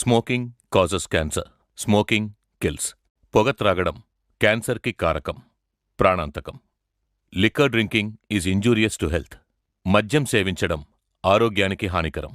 Smoking causes cancer. Smoking kills. పొగ త్రాగడం క్యాన్సర్కి కారకం, ప్రాణాంతకం. Liquor drinking is injurious to health. మద్యం సేవించడం ఆరోగ్యానికి హానికరం.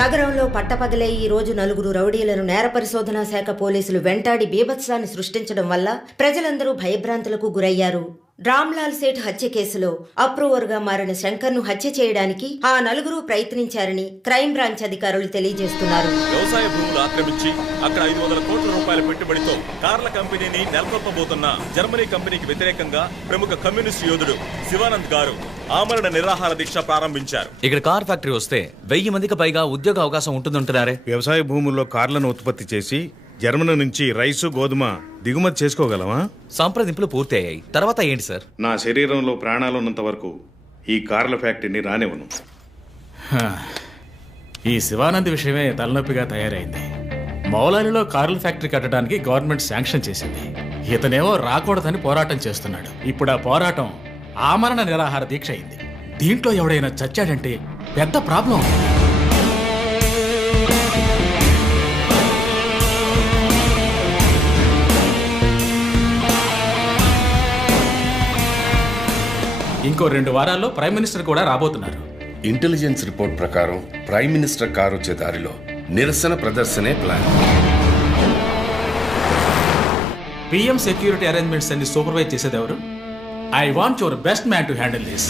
నగరంలో పట్టపగలే ఈ రోజు నలుగురు రౌడీలను నేర పరిశోధనా శాఖ పోలీసులు వెంటాడి బీభత్సాన్ని సృష్టించడం వల్ల ప్రజలందరూ భయభ్రాంతులకు గురయ్యారు. రామ్లాల్ సేఠ్ హత్య కేసులో అప్రూవర్గా మారిన శంకర్ను హత్య చేయడానికి ఆ నలుగురు ప్రయత్నించారని క్రైమ్ బ్రాంచ్ అధికారులు తెలియజేస్తున్నారు. వ్యవసాయ భూములు ఆక్రమించి అక్కడ 500 కోట్ల రూపాయల పెట్టుబడితో కార్ల కంపెనీని నెలకొల్పబోతున్న జర్మనీ కంపెనీకి వ్యతిరేకంగా ప్రముఖ కమ్యూనిస్ట్ యోధుడు శివానంద్ గారు ఆమరణ నిరాహార దీక్ష ప్రారంభించారు. ఇక్కడ కార్ ఫ్యాక్టరీ వస్తే 1000 మందికి పైగా ఉద్యోగ అవకాశం ఉంటుందంటున్నారే. వ్యవసాయ భూముల్లో కార్లను ఉత్పత్తి చేసి జర్మనీ నుంచి రైసు గోధుమ దిగుమతి చేసుకోగలమా? సంప్రదింపులు పూర్తయ్యాయి. తర్వాత ఏంటి సార్? నా శరీరంలో ప్రాణాలున్నంత వరకు ఈ కార్ల ఫ్యాక్టరీని రానివ్వను. ఈ శివానంద్ విషయమే తలనొప్పిగా తయారైంది. మౌలాలిలో కార్ల ఫ్యాక్టరీ కట్టడానికి గవర్నమెంట్ శాంక్షన్ చేసింది. ఇతనేమో రాకూడదని పోరాటం చేస్తున్నాడు. ఇప్పుడు ఆ పోరాటం ఆమరణ నిరాహార దీక్ష అయింది. దీంట్లో ఎవడైనా చచ్చాడంటే పెద్ద ప్రాబ్లం. ఇంకో 2 వారాల్లో ప్రైమ్ మినిస్టర్ కూడా రాబోతున్నారు. ఇంటెలిజెన్స్ రిపోర్ట్ ప్రకారం ప్రైమ్ మినిస్టర్ కారు వచ్చే దారిలో నిరసన ప్రదర్శనే ప్లాన్. పిఎం సెక్యూరిటీ అరేంజ్మెంట్స్ అన్ని సూపర్వైజ్ చేసేది ఎవరు? I want your best man to handle this.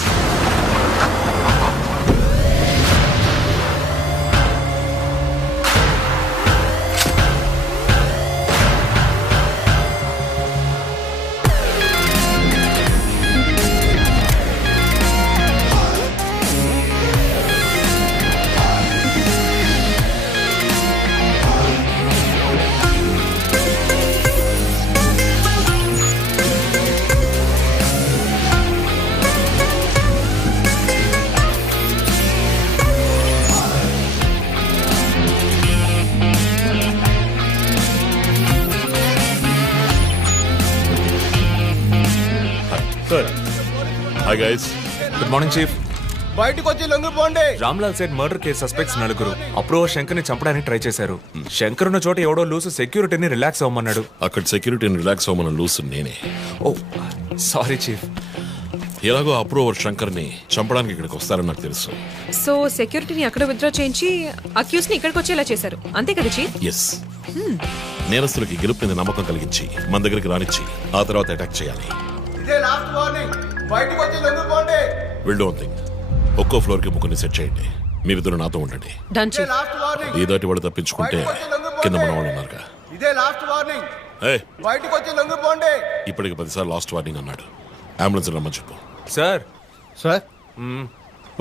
Hi guys. Good morning chief. బయటకు వచ్చి లొంగిపోండి. Ramlal Seth murder case suspects 9 approver శంకర్ని చంపడానికి ట్రై చేశారు. శంకర్ ఉన్న చోట ఎవడో లూసు సెక్యూరిటీని రిలాక్స్ అవ్వమన్నాడు. అక్కడ సెక్యూరిటీని రిలాక్స్ అవ్వమని లూసు నేనే. ఓ సారీ చీఫ్. ఎలాగో అప్రూవర్ శంకర్ని చంపడానికి ఇక్కడికి వస్తారని నాకు తెలుసు. సో సెక్యూరిటీని అక్కడ విత్డ్రా చేయించి అక్యూస్ ని ఇక్కడికి వచ్చేలా చేశారు, అంతే కదా చీఫ్? ఎస్. నేరస్తులకి గెలుపు మీద నమ్మకం కలిగించి మన దగ్గరికి రానిచ్చి ఆ తర్వాత అటాక్ చేయాలి. ఇదే లాస్ట్ వార్నింగ్. బయటకు వచ్చి లొంగిపోండి. Will don't think. ఒక్కో ఫ్లోర్ కి ముగ్గురిని సెట్ చేయండి. మీరిద్దరు నాతో ఉండండి. Done chief. Last warning. ఈ దాటి వాడు తప్పించుకుంటే కింద మన వాళ్ళు ఉన్నారుగా. ఇదే లాస్ట్ వార్నింగ్. బయటకు వచ్చి లొంగిపోండి. ఇప్పటికి 10 సార్లు లాస్ట్ వార్నింగ్ అన్నాడు. అంబులెన్స్ రమ్మని చెప్పు. Sir. Sir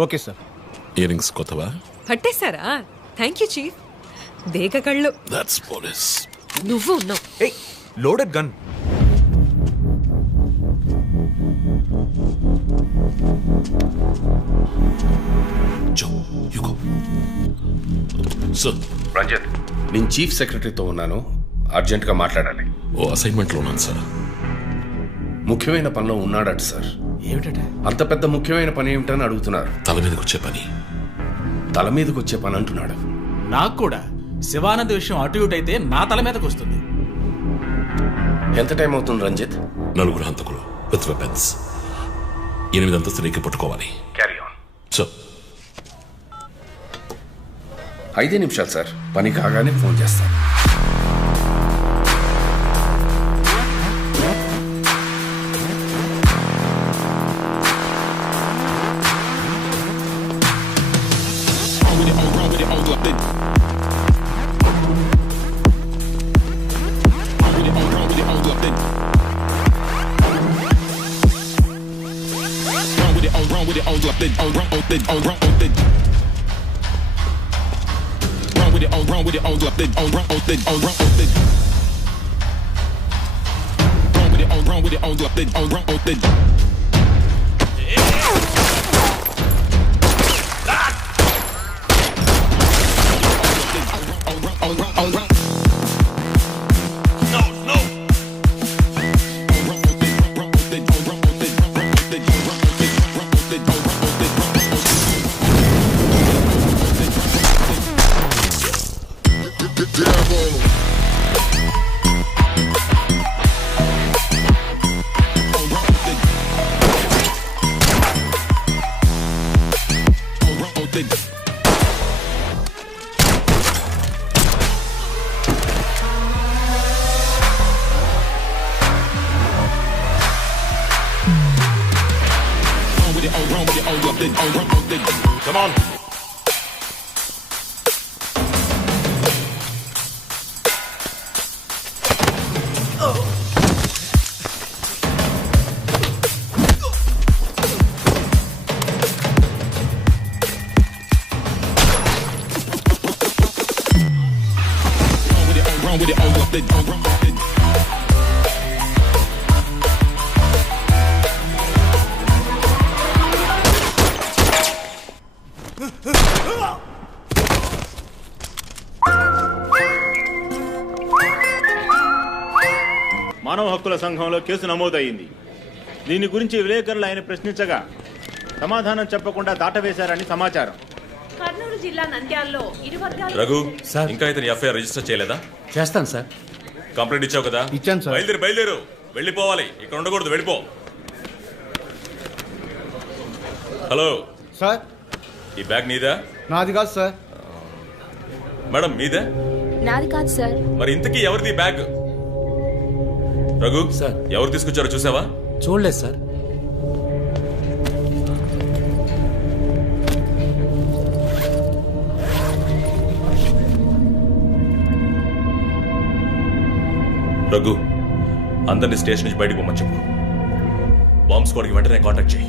okay sir. Ear rings కొత్తవా? పట్టేశారా? Thank you chief. దేగ కళ్ళు. That's police. నువ్వు ఉన్నావు. ఏయ్, లోడెడ్ గన్. సార్. రంజిత్, నేను చీఫ్ సెక్రటరీతో ఉన్నాను, అర్జెంటుగా మాట్లాడాలి. ఓ అసైన్మెంట్లో ఉన్నాను సార్. ముఖ్యమైన పనిలో ఉన్నాడట సార్. ఏమిటంటే? అంత పెద్ద ముఖ్యమైన పని ఏమిటని అడుగుతున్నారు. తల మీదకి వచ్చే పని. తల మీదకి వచ్చే పని అంటున్నాడు. నాకు కూడా శివానంద్ విషయం అటు ఇటు అయితే నా తల మీదకి వస్తుంది. ఎంత టైం అవుతుంది రంజిత్? 4 హంతకులు విత్ వెపన్స్. 8 అంతస్తులు ఎక్కి పట్టుకోవాలి. Carry on. సార్. 5 నిమిషాలు సార్, పని కాగానే ఫోన్ చేస్తాను. Come on. మానవ హక్కుల సంఘంలో కేసు నమోదయ్యింది. దీని గురించి విలేకరులు ఆయన ప్రశ్నించగా సమాధానం చెప్పకుండా దాటవేశారని సమాచారం. కర్నూలు జిల్లా నంద్యాలలో రఘు సార్, ఇంకా ఇతని ఎఫ్ఐఆర్ రిజిస్టర్ చేయలేదా? చేస్తాను సార్. కంప్లైంట్ ఇచ్చావు కదా? ఇచ్చాను సార్. బయలుదేరు, వెళ్ళిపోవాలి, ఇక్కడ ఉండకూడదు, వెళ్ళిపో. హలో సార్, ఈ బ్యాగ్ నీదా? నాది కాదు సార్. మేడం మీదే? నాది కాదు సార్. మరి ఇంతకీ ఎవరిది బ్యాగ్? రఘు సార్, ఎవరు తీసుకొచ్చారో చూసావా? చూడలేదు సార్. రఘు, అందరినీ స్టేషన్ నుంచి బయటకు పోమని చెప్పు. బాంబ్ స్క్వాడ్కి వెంటనే కాంటాక్ట్ చేయి.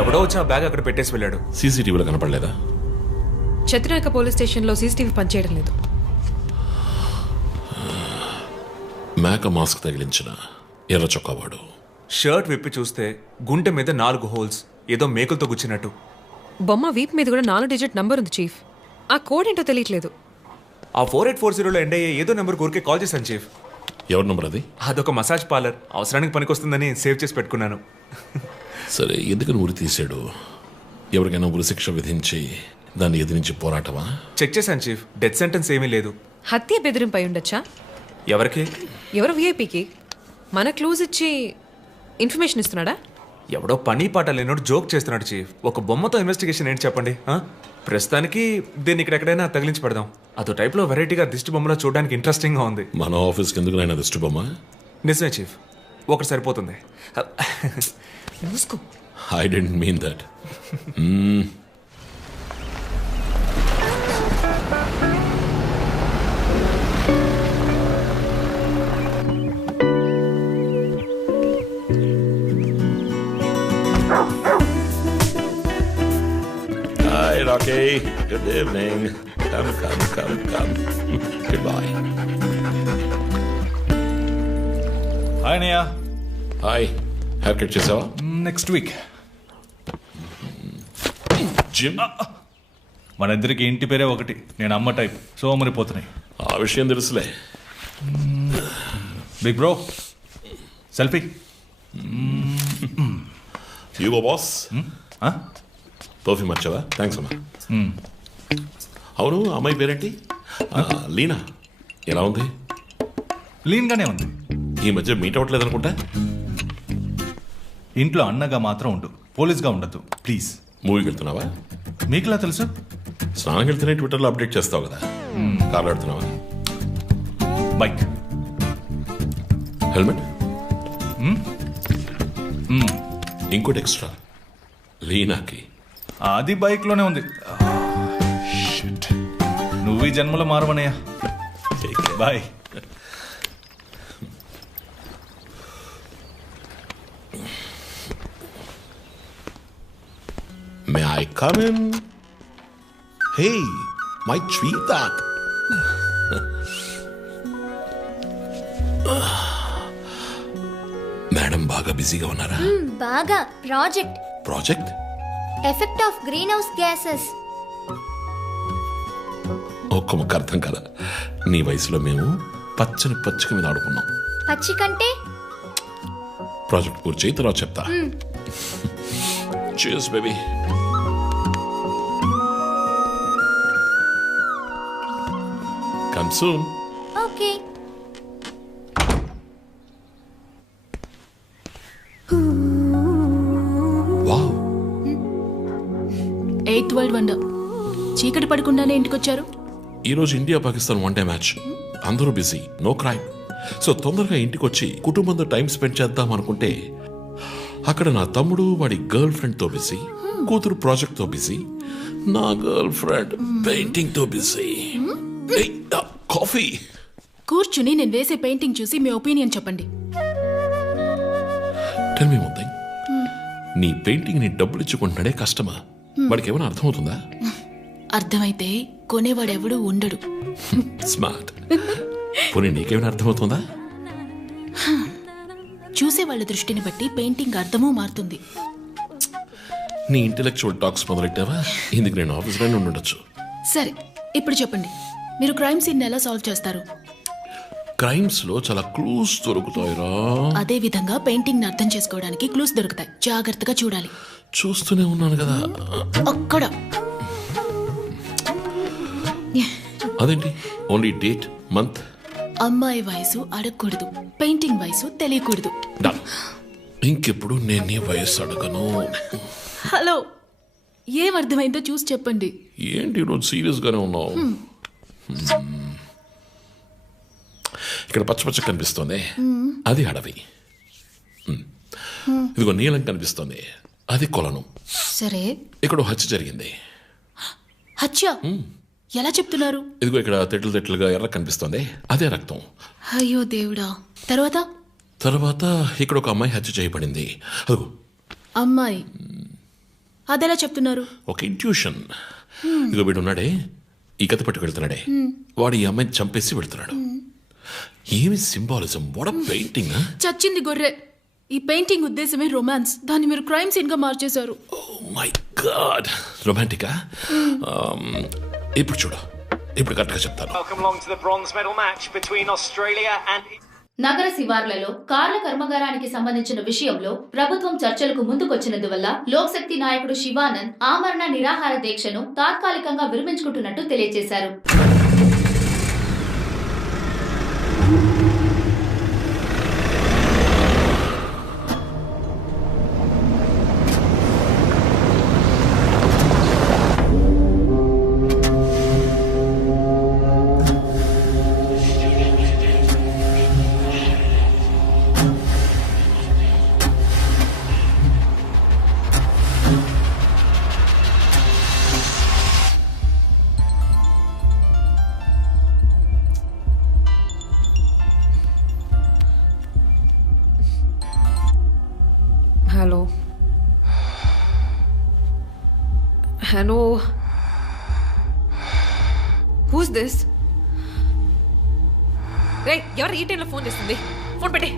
ఎవడో వచ్చి ఆ బ్యాగ్ అక్కడ పెట్టేసి వెళ్ళాడు. సీసీటీవీలో కనపడలేదా? చత్రనాయక పోలీస్ స్టేషన్లో సీసీటీవీ పనిచేయడం లేదు. మేక మాస్క్ తగిలించిన ఎర్ర చొక్కావాడు. షర్ట్ విప్పి చూస్తే గుంటె మీద 4 హోల్స్, ఏదో మేకులతో గుచ్చినట్టు. బొమ్మ వీప్ మీద కూడా 4 డిజిట్ నంబర్ ఉంది చీఫ్. ఆ కోడ్ ఏంటో తెలియట్లేదు. ఆ 4840లో ఎండ్ అయ్యే ఏదో నెంబర్ ఊరికే కాల్ చేశాను చీఫ్. ఎవరి నెంబర్ అది? అదొక మసాజ్ పార్లర్, అవసరానికి పనికొస్తుందని సేవ్ చేసి పెట్టుకున్నాను. సరే, ఎందుకని ఉరి తీశాడు? ఎవరికైనా ఉరి శిక్ష విధించి దాన్ని ఎదిరించి పోరాటమా? చెక్ చేశాను చీఫ్, డెత్ సెంటెన్స్ ఏమీ లేదు. హత్య బెదిరింపై ఉండొచ్చా? ఎవరికి? ఎవరు విఐపీకి మన క్లూజ్ ఇచ్చి ఇన్ఫర్మేషన్ ఇస్తున్నాడా? ఎవడో పని పాట లేనోడు జోక్ చేస్తున్నాడు చీఫ్. ఒక బొమ్మతో ఇన్వెస్టిగేషన్ ఏంటి చెప్పండి. ప్రస్తుతానికి దీన్ని ఇక్కడ ఎక్కడైనా తగిలించి పెడదాం. అదో టైప్లో వెరైటీగా దిష్టి బొమ్మలో చూడడానికి ఇంట్రెస్టింగ్గా ఉంది. మన ఆఫీస్కి ఎందుకునైనా దిష్టి బొమ్మ? నిజమే చీఫ్, ఒకటి సరిపోతుంది. I didn't mean that. Hi, Rocky. Good evening. Come. Goodbye. Hi అన్నయ్య. హాయ్. హెయిర్ కట్ చేసావా? Next week. జిమ్? మన ఇద్దరికి ఇంటి పేరే ఒకటి. నేను అమ్మ టైప్. సోమరిపోతున్నాయి. ఆ విషయం తెలుసులే. Big bro selfie. You go boss. Perfume వచ్చావా? థ్యాంక్స్ అమ్మా. అవును, అమ్మాయి పేరేంటి? లీనా. ఎలా ఉంది? లీన్గానే ఉంది. ఈ మధ్య మీట్ అవ్వట్లేదు అనుకుంటా. ఇంట్లో అన్నగా మాత్రం ఉండు, పోలీస్గా ఉండద్దు ప్లీజ్. మూవీకి వెళ్తున్నావా? మీకులా తెలుసు? స్నానం వెళ్తేనే ట్విట్టర్లో అప్డేట్ చేస్తావు కదా. కార్లో వెళ్తున్నావా? బైక్. హెల్మెట్? ఇంకోటి ఎక్స్ట్రా లీనాకి. అది బైక్లోనే ఉంది. నువ్వు ఈ జన్మలో మారవనయ్యా. Bye. May I come in? Hey, my sweetheart. Madam బాగా బిజీగా ఉన్నారా? బాగా. Project effect of green house gases. ఒక్క ముక్క అర్థం కదా. నీ వయసులో మేము పచ్చని పచ్చిక మీద ఆడుకున్నాం. పచ్చి కంటే ప్రాజెక్ట్ పూర్తి చేయి, తర్వాత చెప్తా. Cheers, baby. Come soon. Okay. Wow. 8th world wonder. చీకటి పడకుండానే ఇంటికొచ్చారు. ఈరోజు India Pakistan one day match. అందరూ బిజీ, నో క్రైమ్. సో తొందరగా ఇంటికి వచ్చి కుటుంబంతో టైం స్పెండ్ చేద్దాం అనుకుంటే అక్కడ నా తమ్ముడు వాడి గర్ల్ ఫ్రెండ్ తో బిజీ, కూతురు ప్రాజెక్ట్ తో బిజీ, నా గర్ల్ ఫ్రెండ్ పెయింటింగ్ తో బిజీ. కాఫీ. కూర్చుని నేను వేసే పెయింటింగ్ చూసి మీ ఒపీనియన్ చెప్పండి. Tell me one thing. నీ పెయింటింగ్ ని డబ్బులు ఇచ్చుకుంటున్నాడే కష్టమా? వాడికి ఏమైనా అర్థమవుతుందా? అర్థమైతే కొనేవాడెవడూ ఉండడు. స్మార్ట్. పోనీ నీకేమైనా అర్థమవుతుందా? చూసే వాళ్ళ దృష్టిని బట్టి పెయింటింగ్ అర్థమూ మారుతుంది. నీ ఇంటెలెక్చువల్ టాక్స్ మొదలెట్టావా? ఇందుకు నేను ఆఫీస్లోనే ఉండొచ్చు. సరే, ఇప్పుడు చెప్పండి, మీరు క్రైమ్ సీన్ ఎలా సాల్వ్ చేస్తారు? క్రైమ్స్ లో చాలా క్లూస్ దొరుకుతాయిరా. అదే విధంగా పెయింటింగ్ ని అర్థం చేసుకోవడానికి క్లూస్ దొరుకుతాయి. జాగ్రత్తగా చూడాలి. చూస్తూనే ఉన్నాను కదా. అక్కడ అదేంటి? Only date, month. అమ్మాయి వయసు అడగకూడదు, పెయింటింగ్ వయసు తెలియకూడదు. ఇంకెప్పుడు నేను నీ వయస్సు అడగను. హలో, ఏం అర్థమైందో చూసి చెప్పండి. ఏంటి ఈరోజు సీరియస్ గానే ఉన్నావు? ఇక్కడ పచ్చ పచ్చ కనిపిస్తోంది, అది అడవి. ఇదిగో నీలం కనిపిస్తోంది, అది కొలను. సరే, ఇక్కడ హత్య జరిగింది. హత్య ఎలా చెప్తున్నారు? ఇదిగో ఇక్కడ తెట్లు తెట్లుగా ఎర్ర కనిపిస్తోంది, అదే రక్తం. అయ్యో దేవుడా. తర్వాత ఇక్కడ ఒక అమ్మాయి హత్య చేయబడింది. అదిగో అమ్మాయి, అదెలా చెప్తున్నారు? ఒక ఇంట్యూషన్. ఇదిగో వీడు ఉన్నాడే, ఈ కథ పట్టుకు వెళ్తున్నాడే, వాడు ఈ అమ్మాయిని చంపేసి వెళ్తున్నాడు. ఏమి సింబాలిజం! What a painting! చచ్చింది గొర్రె. ఈ పెయింటింగ్ ఉద్దేశమే రొమాన్స్. దాన్ని మీరు క్రైమ్ సీన్ గా మార్చేశారు. మై గాడ్, రొమాంటికా? ఇప్పుడు చూడు, ఇప్పుడు కరెక్ట్గా చెప్తాను. నగర శివార్లలో కార్ల కర్మాగారానికి సంబంధించిన విషయంలో ప్రభుత్వం చర్చలకు ముందుకొచ్చినందువల్ల లోక్శక్తి నాయకుడు శివానంద్ ఆమరణ నిరాహార దీక్షను తాత్కాలికంగా విరమించుకుంటున్నట్టు తెలియజేశారు. Hello hello, who's this? రే, ఎవరు ఈ టైంలో ఫోన్ చేస్తుంది? ఫోన్ పెట్టే.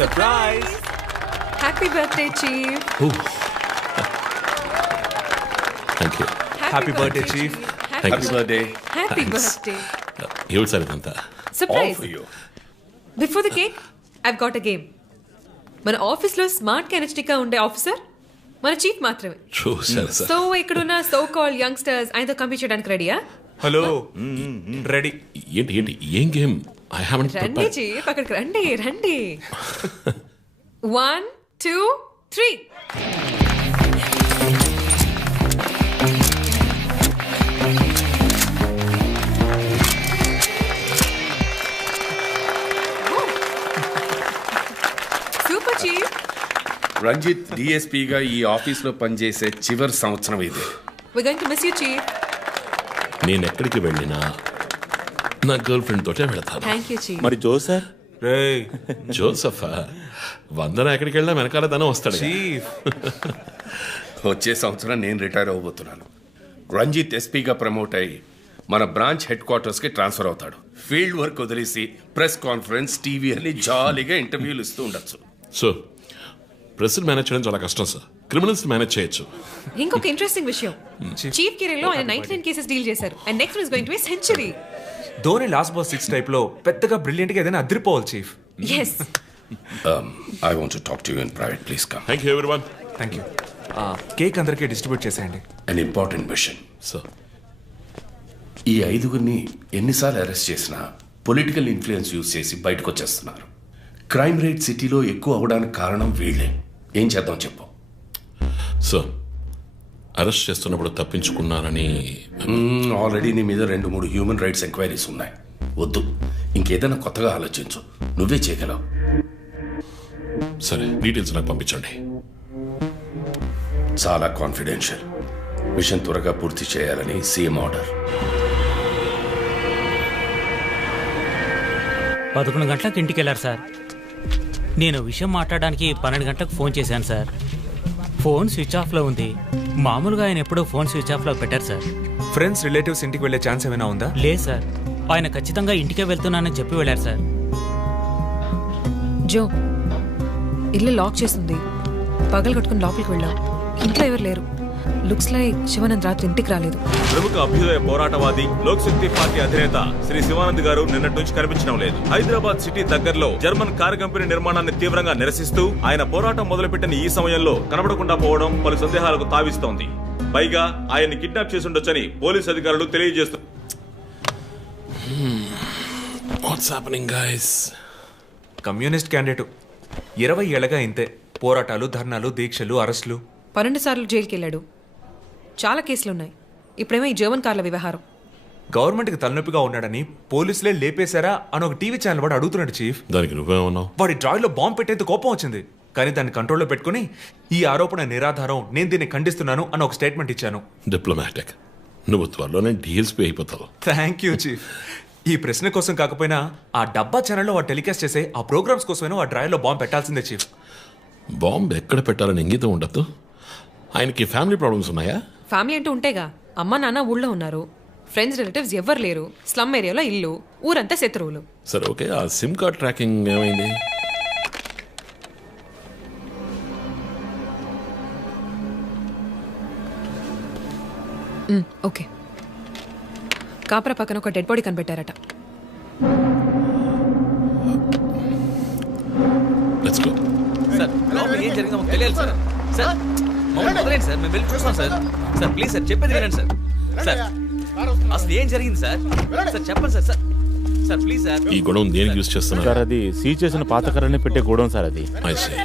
Surprise! Happy birthday chief. Thank you. Happy birthday chief. Happy birthday. Happy birthday. ఏమిటి సార్ ఇదంతా? Surprise. Before the cake I've got a game. మన ఆఫీస్లో స్మార్ట్ ఎనర్జెటిక్గా ఉండే ఆఫీసర్ మన చీఫ్ మాత్రమే. చూసారు సార్. సో ఇక్కడున్న సో కాల్ యంగ్స్టర్స్ ఆయనతో కంపీట్ చేయడానికి రెడీయా? Hello, ready. ఏంటి ఏంటి ఏం గేమ్? ఐ హావెంట్ రండి ప్రిపేర్డ్. చీఫ్, అక్కడికి రండి రండి. 1 2 3. Super chief. రంజిత్ డిఎస్పీగా ఈ ఆఫీస్లో పనిచేసే చివరి సంవత్సరం ఇది. We're going to miss you, chief. నేను ఎక్కడికి వెళ్ళినా నా గర్ల్ ఫ్రెండ్ తోటే వెళతాను. Thank you, chief. మరి జోసర్? జోసఫా? వందన ఎక్కడికి వెళ్ళినా వెనకాల తనే వస్తాడు. వచ్చే సంవత్సరం నేను రిటైర్ అవ్వబోతున్నాను. రంజిత్ ఎస్పీగా ప్రమోట్ అయ్యి మన బ్రాంచ్ హెడ్ క్వార్టర్స్కి ట్రాన్స్ఫర్ అవుతాడు. ఫీల్డ్ వర్క్ వదిలేసి ప్రెస్ కాన్ఫరెన్స్, టీవీ అని జాలీగా ఇంటర్వ్యూలు ఇస్తూ ఉండొచ్చు. సో ప్రెస్ మేనేజ్ చేయడం చాలా కష్టం సార్. క్రిమినల్స్ మేనేజ్ చేయొచ్చు. ఇంకొక ఇంట్రెస్టింగ్ విషయం, చీఫ్ కెరీర్లో ఆయన 99 కేసెస్ డీల్ చేశారు. And next is going to be century. Dhoni last boss 6 type లో పెద్దగా బ్రిలియంట్ గా ఏదైనా అదిరిపోవాలి chief. yes. I want to talk to you in private. Please come. Thank you everyone. Thank you. Cake అందరికీ distribute చేసేయండి. An important mission. Sir. ఈ 5గురిని ఎన్నిసార్లు arrest చేసినా political influence use చేసి బయటకు వచ్చేస్తున్నారు. క్రైమ్ రేట్ సిటీలో ఎక్కువ అవడానికి కారణం వీళ్ళే. ఏం చేద్దాం చెప్పు. సో అరెస్ట్ చేస్తున్నప్పుడు తప్పించుకున్నారని ఆల్రెడీ నీ మీద 2-3 హ్యూమన్ రైట్స్ ఎంక్వైరీస్ ఉన్నాయి. వద్దు, ఇంకేదైనా కొత్తగా ఆలోచించు. నువ్వే చేయగలవు. సరే, డీటెయిల్స్ నాకు పంపించండి. చాలా కాన్ఫిడెన్షియల్. మిషన్ త్వరగా పూర్తి చేయాలని సీఎం ఆర్డర్. 11 గంటలకు ఇంటికి వెళ్ళారు సార్. నేను విషయం మాట్లాడడానికి 12 గంటలకు ఫోన్ చేశాను సార్. ఫోన్ స్విచ్ ఆఫ్లో ఉంది. మామూలుగా ఆయన ఎప్పుడూ ఫోన్ స్విచ్ ఆఫ్లో పెట్టారు సార్. ఫ్రెండ్స్, రిలేటివ్స్ ఇంటికి వెళ్ళే ఛాన్స్ ఏమైనా ఉందా? లేదు సార్, ఆయన ఖచ్చితంగా ఇంటికే వెళ్తున్నానని చెప్పి వెళ్ళారు సార్. జో, ఇల్లు లాక్ చేసింది. పగలు కట్టుకుని లోపలికి వెళ్ళాం. ఇంట్లో ఎవరు లేరు. లుక్స్ లైక్ శివానంద్ రాత్రి ఇంటికి రాలేదు. ప్రముఖ అభ్యుదయ పోరాటవాది లోక్ శక్తి పార్టీ అధినేత శ్రీ శివానంద్ గారు నిన్నటి నుంచి కనిపించడం లేదు. హైదరాబాద్ సిటీ దగ్గరలో జర్మన్ కారు కంపెనీ నిర్మాణాన్ని తీవ్రంగా నిరసిస్తూ ఆయన పోరాటం మొదలుపెట్టిన ఈ సమయంలో కనబడకుండా పోవడం పలు సందేహాలకు తావిస్తోంది. పైగా ఆయన్ని కిడ్నాప్ చేసి ఉండొచ్చని పోలీసు అధికారులు తెలియజేస్తున్నారు. కమ్యూనిస్ట్ క్యాండిడేట్ 20 ఏళ్లగా ఇంతే. పోరాటాలు, ధర్నాలు, దీక్షలు, అరెస్టులు. 12 సార్లు జైలుకి వెళ్ళాడు. చాలా కేసులున్నాయి. ఇప్పుడేమో ఈ జర్మన్ కార్ల వ్యవహారం. గవర్నమెంట్కి తలనొప్పిగా ఉన్నాడని పోలీసులే లేపేశారా అని ఒక టీవీ ఛానల్ వాడు అడుగుతున్నాడు చీఫ్. దానికి నువ్వేమన్నావు? వాడి డ్రాయిలో బాంబు పెట్టేంత కోపం వచ్చింది. కానీ దాన్ని కంట్రోల్లో పెట్టుకుని ఈ ఆరోపణ నిరాధారం, నేను దీన్ని ఖండిస్తున్నాను అని ఒక స్టేట్మెంట్ ఇచ్చాను. డిప్లొమాటిక్. నువ్వు త్వరలోనే డిఎస్పీ అయిపోతావు. Thank you chief. ఈ ప్రశ్న కోసం కాకపోయినా ఆ డబ్బా ఛానల్లో వాడు టెలికాస్ట్ చేసే ఆ ప్రోగ్రామ్స్ కోసమైనా ఆ డ్రాయిలో బాంబు పెట్టాల్సిందే చీఫ్. బాంబు ఎక్కడ పెట్టాలని ఇంగితం ఉండద్దు. ఆయనకి ఫ్యామిలీ ప్రాబ్లమ్స్ ఉన్నాయా? ఫ్యామిలీ అంటూ ఉంటేగా. అమ్మ నాన్న ఊళ్ళో ఉన్నారు. ఫ్రెండ్స్, రిలేటివ్స్ ఎవ్వరు లేరు. స్లమ్ ఏరియాలో ఇల్లు, ఊరంతా శత్రువులు. సరే, ఓకే. ఆ సిమ్ కార్డ్ ట్రాకింగ్ ఏమైంది? ఓకే. కాపరా పక్కన ఒక డెడ్ బాడీ కనిపెట్టారట. Let's go. సార్, లోపల ఏం జరిగిందో మాకు తెలియాలి సార్. సార్, మమ్మల్ని వదిలేండి సార్, మేము వెళ్ళి చూస్తాం సార్. సార్ ప్లీజ్ సార్, చెప్పేది వినండి సార్. సార్ అసలు ఏం జరిగింది సార్? సార్ చెప్పండి sir. Sir sir please sir. ఈ గొడవ దేనికి యూజ్ చేస్తున్నారు సార్? అది సీజ్ చేసిన పాత కర్రని పెట్టే గొడవ సార్. అది I see.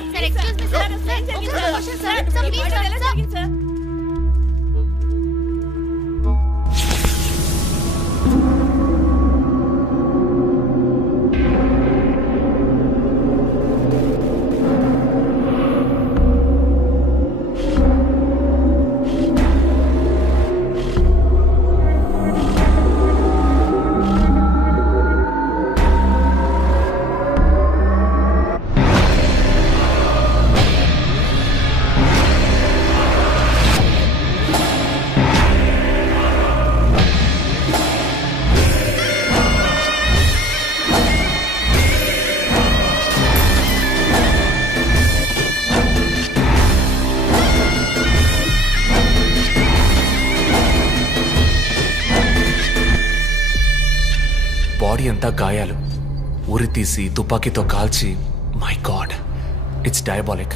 బాడీ అంతా గాయాలు, ఉరి తీసి తుపాకీతో కాల్చి. My God, it's diabolic.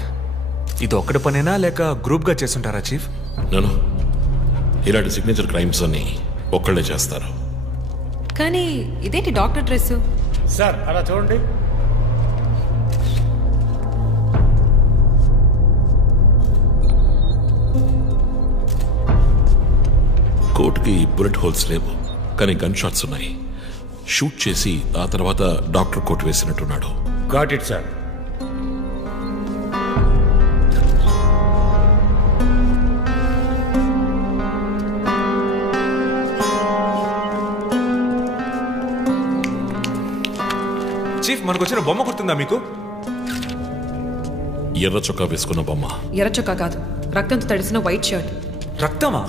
ఇది ఒక్కడి పనేనా లేక గ్రూప్గా చేస్తుంటారా చీఫ్? నేను ఇలాంటి సిగ్నేచర్ క్రైమ్స్ అన్ని ఒక్కళ్ళే చేస్తారు. కానీ ఇదేంటి డాక్టర్ డ్రెస్? సార్ అలా చూడండి. కోట్కి బుల్లెట్ హోల్స్ లేవు, కానీ గన్ షాట్స్ ఉన్నాయి. షూట్ చేసి ఆ తర్వాత డాక్టర్ కోట్ వేసినట్టున్నాడు. Got it sir. చీఫ్, మనకు వచ్చిన బొమ్మ గుర్తుందా మీకు? ఎర్ర చొక్కా వేసుకున్న బొమ్మ. ఎర్ర చొక్కా కాదు, రక్తంతో తడిసిన వైట్ షర్ట్. రక్తమా?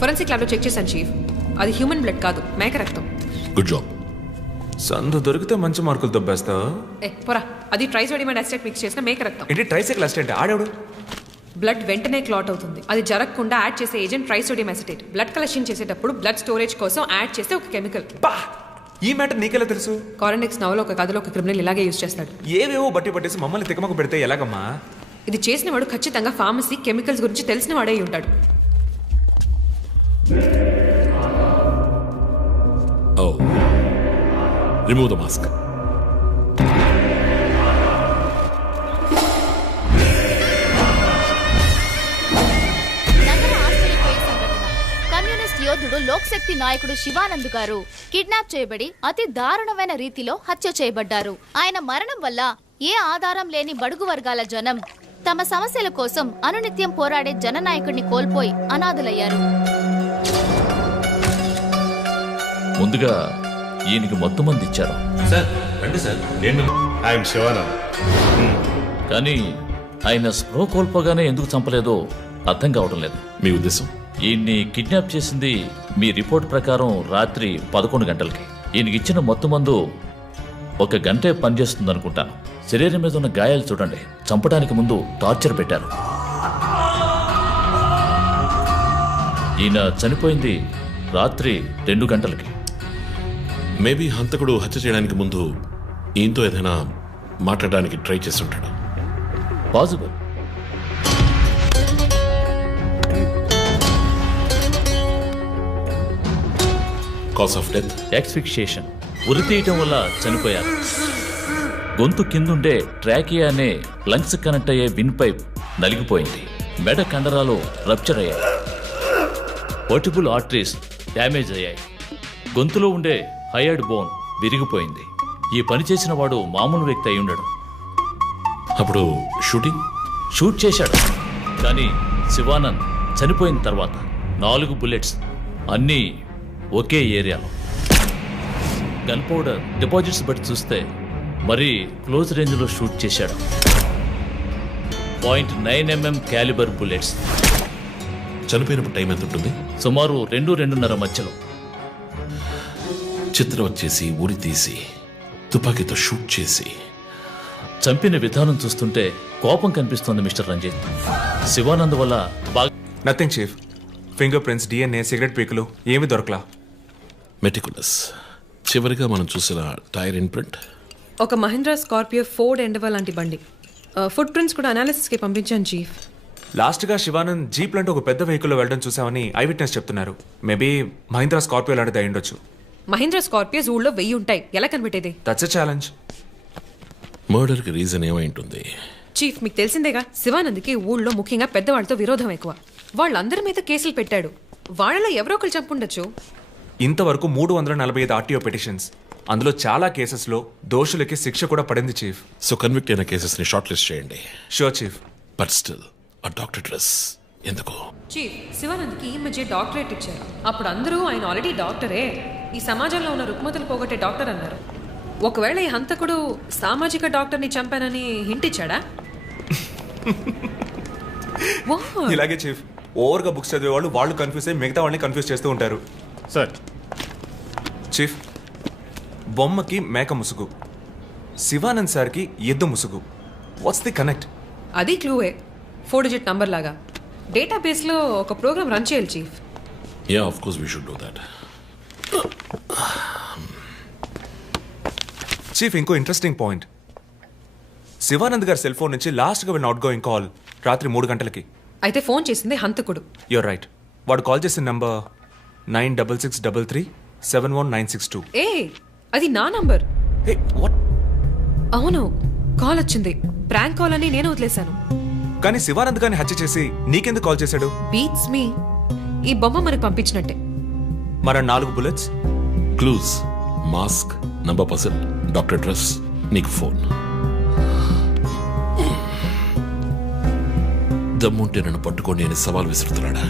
ఫోరెన్సిక్ ల్యాబ్లో చెక్ చేశాను చీఫ్, అది హ్యూమన్ బ్లడ్ కాదు, మేక రక్తం. Good job. సందు దొరికితే మంచి మార్కులు దొబ్బేస్తా. పోరా, అది ట్రైసోడియం అండ్ అసిటేట్ మిక్స్ చేసిన మేక రక్తం. ఏంటి ట్రైసైకిల్ అసిటేట్? ఆడేవాడు? బ్లడ్ వెంటనే క్లాట్ అవుతుంది. అది జరగకుండా యాడ్ చేసే agent trisodium acetate. Blood collection చేసేటప్పుడు బ్లడ్ స్టోరేజ్ కోసం యాడ్ చేసే ఒక కెమికల్. ఈ మ్యాటర్ నీకెలా తెలుసు? కారెండెక్స్ నవలో ఒక కథలో ఒక క్రిమినల్ ఇలాగే యూజ్ చేస్తాడు. ఏవేవో బట్టి పట్టేసి మమ్మల్ని తికమక పెడితే ఎలాగమ్మా? ఇది చేసిన వాడు ఖచ్చితంగా ఫార్మసీ కెమికల్స్ గురించి తెలిసిన వాడే ఉంటాడు. Oh. Remove the mask. Communist యోధుడు లోక్శక్తి నాయకుడు శివానంద్ గారు కిడ్నాప్ చేయబడి అతి దారుణమైన రీతిలో హత్య చేయబడ్డారు. ఆయన మరణం వల్ల ఏ ఆధారం లేని బడుగు వర్గాల జనం తమ సమస్యల కోసం అనునిత్యం పోరాడే జననాయకుడిని కోల్పోయి అనాథులయ్యారు. ముందుగా ఈయనకి మొత్తం మంది ఇచ్చారు. సార్ రండి సార్. ఐఎమ్ శివానంద్. కానీ ఆయన స్ప్రో కోల్పోగానే ఎందుకు చంపలేదో అర్థం కావడం లేదు. మీ ఉద్దేశం? ఈయన్ని కిడ్నాప్ చేసింది మీ రిపోర్ట్ ప్రకారం రాత్రి 11 గంటలకి. ఈయనకి ఇచ్చిన మొత్తం మందు 1 గంటే పనిచేస్తుంది అనుకుంటాను. శరీరం మీద ఉన్న గాయాలు చూడండి. చంపడానికి ముందు టార్చర్ పెట్టారు. ఈయన చనిపోయింది రాత్రి 2 గంటలకి. మేబీ హంతకుడు హత్య చేయడానికి ముందు ఈయనతో ఏదైనా మాట్లాడడానికి ట్రై చేస్తుంటాడు. Possible. Cause of death asphyxiation. ఉరి తీయటం వల్ల చనిపోయారు. గొంతు కిందుండే ట్రాకియా అనే లంగ్స్ కనెక్ట్ అయ్యే విన్ పైప్ నలిగిపోయింది. మెడ కండరాలు రప్చర్ అయ్యాయి. వర్టిబుల్ ఆర్టరీస్ డ్యామేజ్ అయ్యాయి. గొంతులో ఉండే హయర్డ్ బోన్ విరిగిపోయింది. ఈ పని చేసిన వాడు మామూలు వ్యక్తి అయి ఉండడు. అప్పుడు షూట్ చేశాడు. కానీ శివానంద్ చనిపోయిన తర్వాత 4 బుల్లెట్స్, అన్నీ ఒకే ఏరియాలో. గన్ పౌడర్ డిపాజిట్స్ బట్టి చూస్తే మరీ క్లోజ్ రేంజ్లో షూట్ చేశాడు. 0.9 mm క్యాలిబర్ బుల్లెట్స్. చనిపోయినప్పుడు టైం ఎంత ఉంటుంది? సుమారు 2-2:30 మధ్యలో. చిత్రం వచ్చేసి ఉరి తీసి తుపాకీతో షూట్ చేసి చంపిన విధానం చూస్తుంటే కోపం కనిపిస్తోంది మిస్టర్ రంజిత్. శివానంద్ వల్ల బాగా. Nothing chief. Finger prints, DNA, cigarette పీకులు ఏమి దొరకలా. మెటికులస్. చివరిగా మనం చూసిన టైర్ ఇన్ప్రింట్ ఒక మహీంద్రా స్కార్పియో ఫోర్డ్ ఎండవా లాంటి బండి. ఫుట్ ప్రింట్స్ కూడా అనాలిసిస్కి పంపించాను చీఫ్. లాస్ట్గా శివానంద్ జీప్ లాంటి ఒక పెద్ద వెహికల్లో వెళ్ళడం చూసామని ఐ విట్నెస్ చెప్తున్నారు. మేబీ మహీంద్రా స్కార్పియో లాంటిది అయి ఉండొచ్చు. మహీంద్రా స్కార్పియోస్ ఊళ్ళో 1000 ఉంటాయి. ఎలా కనిపెట్టేది? That's a challenge. మర్డర్కి రీజన్ ఏమై ఉంటుంది? చీఫ్, మీకు తెలిసిందేగా, శివానంద్కి ఊళ్ళో ముఖ్యంగా పెద్దవాళ్ళతో విరోధం ఎక్కువ. వాళ్ళందరి మీద కేసులు పెట్టాడు. వాళ్ళలో ఎవరో ఒకరు చంపుండొచ్చు. ఇంతవరకు 345 ఆర్టీఓ పిటిషన్స్. అందులో చాలా కేసెస్లో దోషులకి శిక్ష కూడా పడింది చీఫ్. సో కన్విక్ట్ అయిన కేసెస్ని షార్ట్ లిస్ట్ చేయండి. Sure chief. బట్ స్టిల్ ఆ డాక్టర్ డ్రెస్ ఎందుకు? చీఫ్, శివానంద్కి ఈ మధ్య డాక్టరేట్ ఇచ్చారు. అప్పుడు అందరూ ఆయన ఆల్రెడీ డాక్టరే, ఈ సమాజంలో ఉన్న రుగ్మతలు పోగొట్టే డాక్టర్ అన్నారు. ఒకవేళ ఈ హంతకుడు సామాజిక డాక్టర్ని చంపానని హింట్ ఇచ్చాడా? ఇలాగే చీఫ్. ఓవర్గా బుక్స్ చదివే వాళ్ళు కన్ఫ్యూజ్ అయ్యి మిగతా వాళ్ళని కన్ఫ్యూజ్ చేస్తూ ఉంటారు. సార్ చీఫ్, బొమ్మకి మేక ముసుగు, శివానంద్ సార్కి ఎద్దు ముసుగు. What's the connect? అది క్లూవే. 4 డిజిట్ నంబర్ లాగా. డేటాబేస్లో ఒక ప్రోగ్రామ్ రన్ చేయాలి chief. Yeah, of course we should do that. Chief ఇంకో ఇంట్రెస్టింగ్ పాయింట్. శివానంద్ గారి సెల్ ఫోన్ నుంచి లాస్ట్గా వెళ్ళిన అవుట్ గోయింగ్ కాల్ రాత్రి 3 గంటలకి. అయితే ఫోన్ చేసింది హంతకుడు. You're right. వాడు కాల్ చేసిన నంబర్ 9663371962. ఏ అది నా నంబర్. అవును, కాల్ వచ్చింది. ప్రాంక్ కాల్ అని నేను వదిలేశాను. కానీ శివానంద్ గారిని హత్య చేసి నీకెందుకు కాల్ చేశాడు? బీట్స్ మీ. ఈ బొమ్మ మనకు పంపించినట్టే. మన 4 bullets, clues, mask, number person, doctor dress, నీకు ఫోన్. దమ్ముంటే నన్ను పట్టుకోండి అని సవాల్ విసురుతున్నాడా?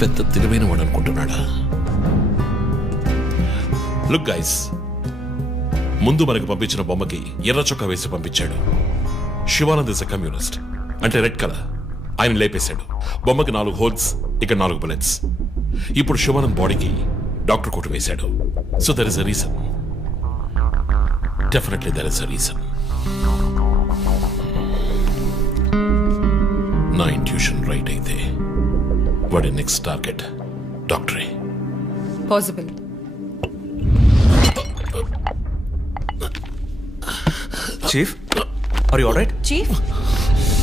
పెద్ద తెలివైన వాడు అనుకుంటున్నాడా? లుక్ గైస్, ముందు మనకు పంపించిన బొమ్మకి ఎర్ర చొక్కా వేసి పంపించాడు. శివానంద్ ఇస్ ఎ కమ్యూనిస్ట్, అంటే రెడ్ కలర్. ఆయన లేపేశాడు. బొమ్మకి 4 హోల్స్, ఇక్కడ 4 బుల్లెట్స్. ఇప్పుడు శివానంద్ బాడీకి డాక్టర్ కోట్ వేశాడు. So there is a reason. Definitely there is a reason. నా ఇంట్యూషన్ రైట్ అయితే వాడి నెక్స్ట్ టార్గెట్ డాక్టరే. Possible. Chief, are you alright? Chief,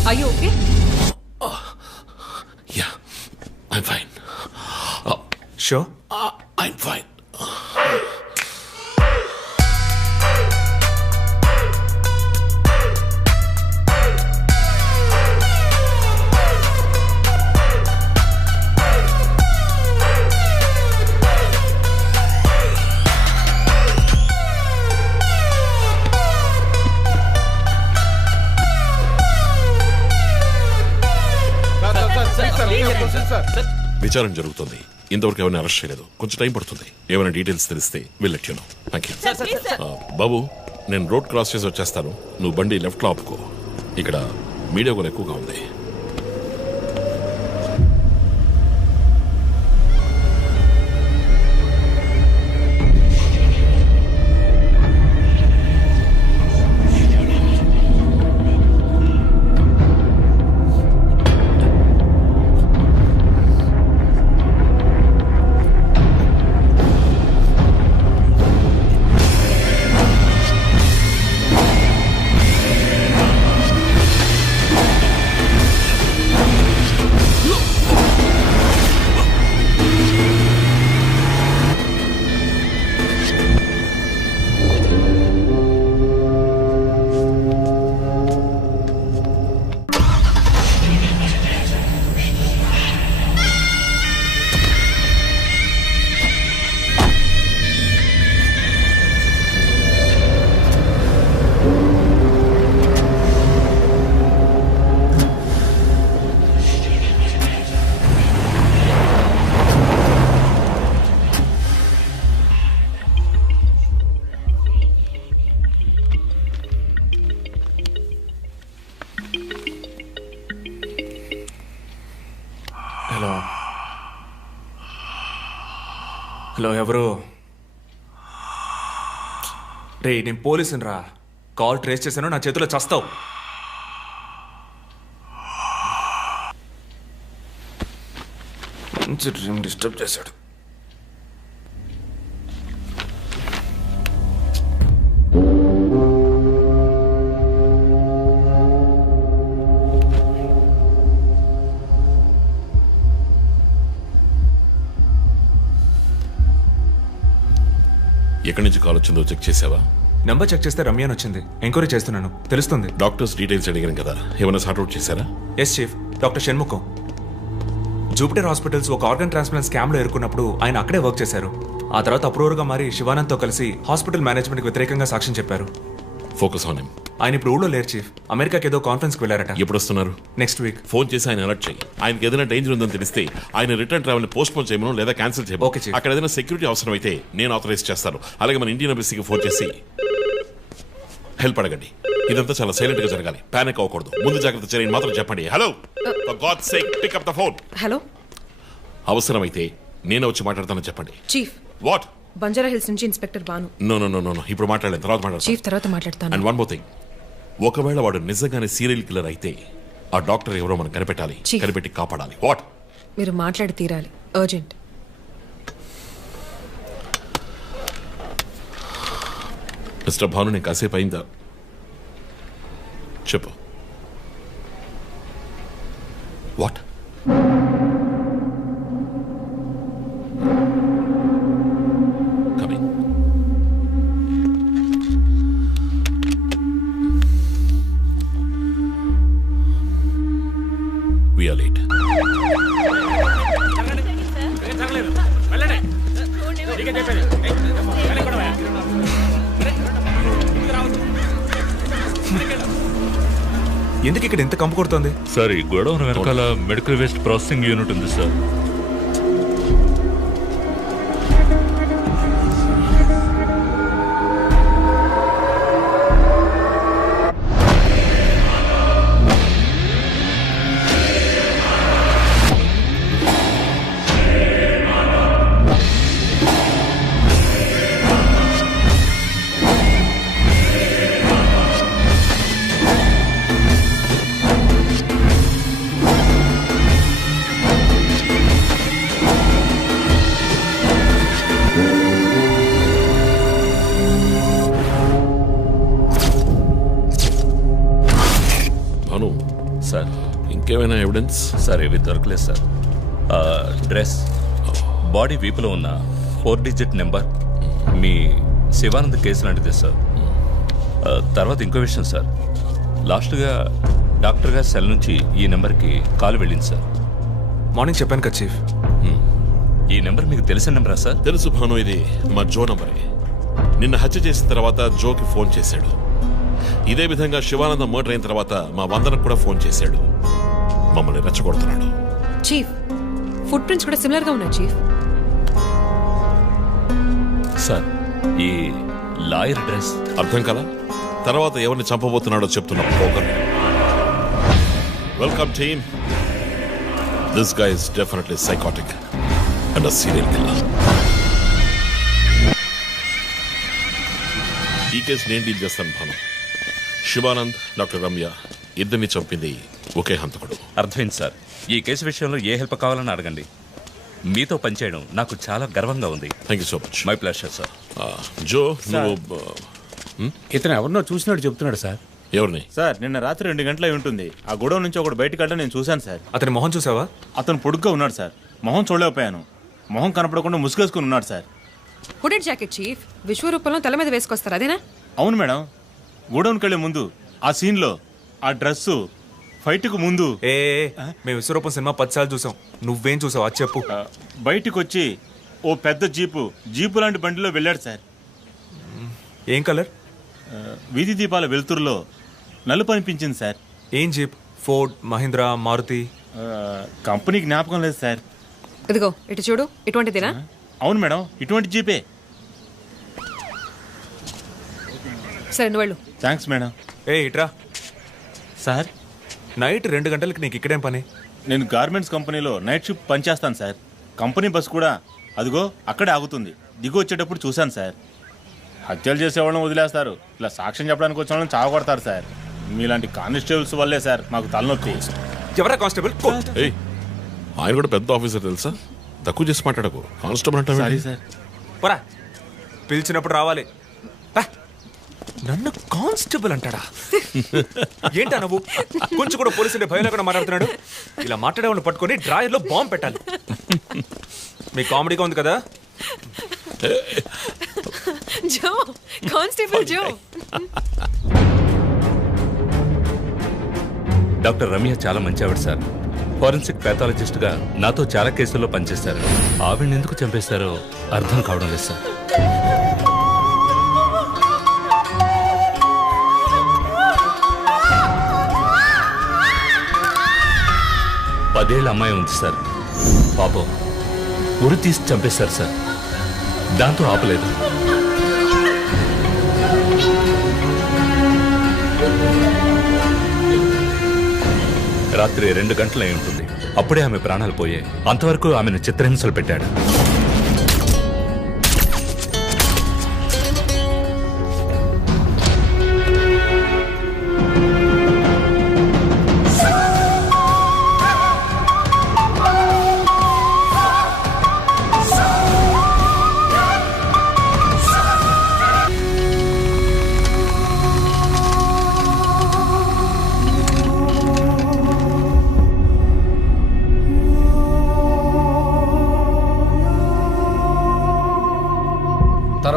are you okay? Yeah, I'm fine. Sure? I'm fine. విచారణ జరుగుతుంది. ఇంతవరకు ఎవరిని arrest చేయలేదు. కొంచెం టైం పడుతుంది. ఏమైనా డీటెయిల్స్ తెలిస్తే will you know. Thank you. బాబు, నేను రోడ్ క్రాస్ చేసి వచ్చేస్తాను. నువ్వు బండి లెఫ్ట్లో ఆపుకో. ఇక్కడ మీడియా కూడా ఎక్కువగా ఉంది. హలో, ఎవరు? రే, నేను పోలీసుని రా. కాల్ ట్రేస్ చేశాను, నా చేతిలో చస్తావు. మంచి డ్రీమ్ డిస్టర్బ్ చేశాడు. ఎక్కడి నుంచి కాల్ వచ్చిందో చెక్ చేసావా? నెంబర్ చెక్ చేస్తే రమ్య అని వచ్చింది. ఎంక్వైరీ చేస్తున్నాను, తెలుస్తుంది. డాక్టర్స్ డీటెయిల్స్ అడిగాను కదా, ఏమైనా సార్ట్అవుట్ చేశారా? Yes chief, doctor Shanmukham. Jupiter hospitals ఒక ఆర్గన్ ట్రాన్స్ప్లాంట్ స్కామ్లో ఎరుకున్నప్పుడు ఆయన అక్కడే వర్క్ చేశారు. ఆ తర్వాత అప్రూవర్గా మారి శివానంద్తో కలిసి హాస్పిటల్ మేనేజ్మెంట్కి వ్యతిరేకంగా సాక్ష్యం చెప్పారు. Focus on him. ఆయన ఇప్పుడు ఊళ్ళో లేరు చీఫ్. అమెరికాకి ఏదో కాన్ఫరెన్స్కి వెళ్ళారట. ఎప్పుడు వస్తున్నారు? Next week. ఫోన్ చేసి ఆయన అలర్ట్ చేయి. ఆయనకి ఏదైనా డేంజర్ ఉందని తెలిస్తే ఆయన రిటర్న్ ట్రావెల్ పోస్ట్ పోన్ చేయమను లేదా క్యాన్సిల్ చేయమను. Okay chief. అక్కడ ఏదైనా సెక్యూరిటీ అవసరం అయితే నేను ఆథరైజ్ చేస్తాను. అలాగే మన ఇండియన్ ఎంబసీకి ఫోన్ చేసి హెల్ప్ అడగండి. ఇదంతా చాలా సైలెంట్ గా జరగాలి. పానిక్ అవ్వకూడదు. ముందు జాగ్రత్త చర్యని మాత్రం చెప్పండి. Hello, for God's sake pick up the phone. Hello. అవసరమైతే నేను వచ్చి మాట్లాడతానని చెప్పండి. చీఫ్. వాట్? బంజారా హిల్స్ నుంచి inspector Bhanu. No no no no, ఇప్పుడు మాట్లాడలేదు, తర్వాత మాట్లాడతాను. చీఫ్ తర్వాత మాట్లాడతాను. అండ్ వన్ మోర్ థింగ్, ఒకవేళ వాడు నిజంగానే సీరియల్ కిల్లర్ అయితే ఆ డాక్టర్ ఎవరో మనం కనిపెట్టాలి, కనిపెట్టి కాపాడాలి. వాట్? మీరు మాట్లాడి తీరాలి, అర్జెంట్. మిస్టర్ భాను, నేను కాసేపు అయిందా? చెప్పు. What? Coming. We are late. ఎందుకు ఇక్కడ ఎంత కంపు కొడుతుంది? సార్, ఈ గొడవన వెనకాల మెడికల్ వేస్ట్ ప్రాసెసింగ్ యూనిట్ ఉంది సార్. సార్, ఇంకేమైనా ఎవిడెన్స్? సార్, ఏవి దొరకలేదు సార్. డ్రెస్, బాడీ వీపులో ఉన్న 4 డిజిట్ నెంబర్ మీ శివానంద్ కేసు లాంటిదే సార్. తర్వాత ఇంకో విషయం సార్, లాస్ట్గా డాక్టర్ గారి సెల్ నుంచి ఈ నెంబర్కి కాల్ వెళ్ళింది సార్. మార్నింగ్ చెప్పాను కదా చీఫ్. ఈ నెంబర్ మీకు తెలిసిన నెంబరా సార్? తెలుసు భాను, ఇది మా జో నంబరే. నిన్న హత్య చేసిన తర్వాత జోకి ఫోన్ చేశాడు. ఇదే విధంగా శివానందం మర్డర్ అయిన తర్వాత మా వందనకు కూడా ఫోన్ చేశాడు. మమ్మల్ని రెచ్చగొడుతున్నాడు. చీఫ్, ఫుట్ ప్రింట్స్ కూడా సిమిలర్ గా ఉన్నాయి చీఫ్. సార్, ఈ లాయర్ డ్రెస్ అర్థం కదా? తర్వాత ఎవరిని చంపబోతున్నాడో చెప్తున్నా పోగర్. Welcome team. This guy is definitely psychotic and a serial killer. ఈ కేసు నేను డీల్ చేస్తాను భాను. శివానంద్, డాక్టర్ రమ్య ఇద్దరిని చంపింది ఒకే హంతకుడు. అర్థమైంది సార్. ఈ కేసు విషయంలో ఏ హెల్ప్ కావాలని అడగండి. మీతో పనిచేయడం నాకు చాలా గర్వంగా ఉంది. Thank you so much. My pleasure sir. Joe, నువ్వు ఇతను ఎవరినో చూసినట్టు చెప్తున్నాడు సార్. ఎవరిని? సార్, నిన్న రాత్రి 2 గంటలై ఉంటుంది. ఆ గొడవ నుంచి ఒకటి బయటకు వెళ్ళడం నేను చూశాను సార్. అతని మొహం చూసావా? అతను పొడుగ్గా ఉన్నాడు సార్. మొహం చూడలేకపోయాను. మొహం కనపడకుండా ముసుగేసుకుని ఉన్నాడు సార్. Hooded jacket chief. విశ్వరూపంలో తల మీద వేసుకొస్తారు, అదేనా? అవును మేడం. గోడౌన్కి వెళ్ళే ముందు ఆ సీన్లో ఆ డ్రెస్సు ఫైట్కు ముందు. మేము విశ్వరూపం సినిమా 10 సార్లు చూసాం. నువ్వేం చూసావు అది చెప్పు. బయటికి వచ్చి ఓ పెద్ద జీపు లాంటి బండిలో వెళ్ళాడు సార్. ఏం కలర్? వీధి దీపాల వెలుతురులో నలుపు అనిపించింది సార్. ఏం jeep? Ford, Mahindra, Maruti? Company జ్ఞాపకం లేదు సార్. ఇదిగో ఇటు చూడు, ఇటువంటిదేనా? అవును మేడం, ఇటువంటి జీపే. సరే, నువ్వు వెళ్ళు. Thanks madam. ఇట్రా సార్. నైట్ 2 గంటలకి నీకు ఇక్కడేం పని? నేను గార్మెంట్స్ కంపెనీలో నైట్ షిఫ్ట్ పనిచేస్తాను సార్. కంపెనీ బస్ కూడా అదిగో అక్కడే ఆగుతుంది. దిగు వచ్చేటప్పుడు చూశాను సార్. హత్యలు చేసేవాళ్ళని వదిలేస్తారు, ఇలా సాక్ష్యం చెప్పడానికి వచ్చిన వాళ్ళని చావగొడతారు సార్. మీలాంటి కానిస్టేబుల్స్ వల్లే సార్ మాకు తలనొప్పి. ఎవరా కానిస్టేబుల్? ఆయన కూడా పెద్ద ఆఫీసర్ తెలుసా? తక్కువ చేసి మాట్లాడకు. కానిస్టేబుల్ అంటే సారీ సార్. పరా, పిలిచినప్పుడు రావాలి. నన్ను కానిస్టేబుల్ అంటాడా? ఏంటా నువ్వు? కొంచెం కూడా పోలీసు అంటే భయం లేకుండా మాట్లాడుతున్నాడు. ఇలా మాట్లాడేవాళ్ళు పట్టుకొని డ్రాయర్లో బాంబు పెట్టాలి. మీ కామెడీగా ఉంది కదా? జో, కానిస్టేబుల్ జో. డాక్టర్ రమ్య చాలా మంచి ఆవిడ సార్. ఫోరెన్సిక్ ప్యాథాలజిస్ట్ గా నాతో చాలా కేసుల్లో పనిచేశారు. ఆవిడని ఎందుకు చంపేశారో అర్థం కావడం లేదు సార్. పదేళ్ల అమ్మాయి ఉంది సార్. పాపం ఉరి తీసి చంపేశారు సార్. దాంతో ఆపలేదు. రాత్రి 2 గంటలై ఉంటుంది. అప్పుడే ఆమె ప్రాణాలు పోయాయి. అంతవరకు ఆమెను చిత్రహింసలు పెట్టాడు.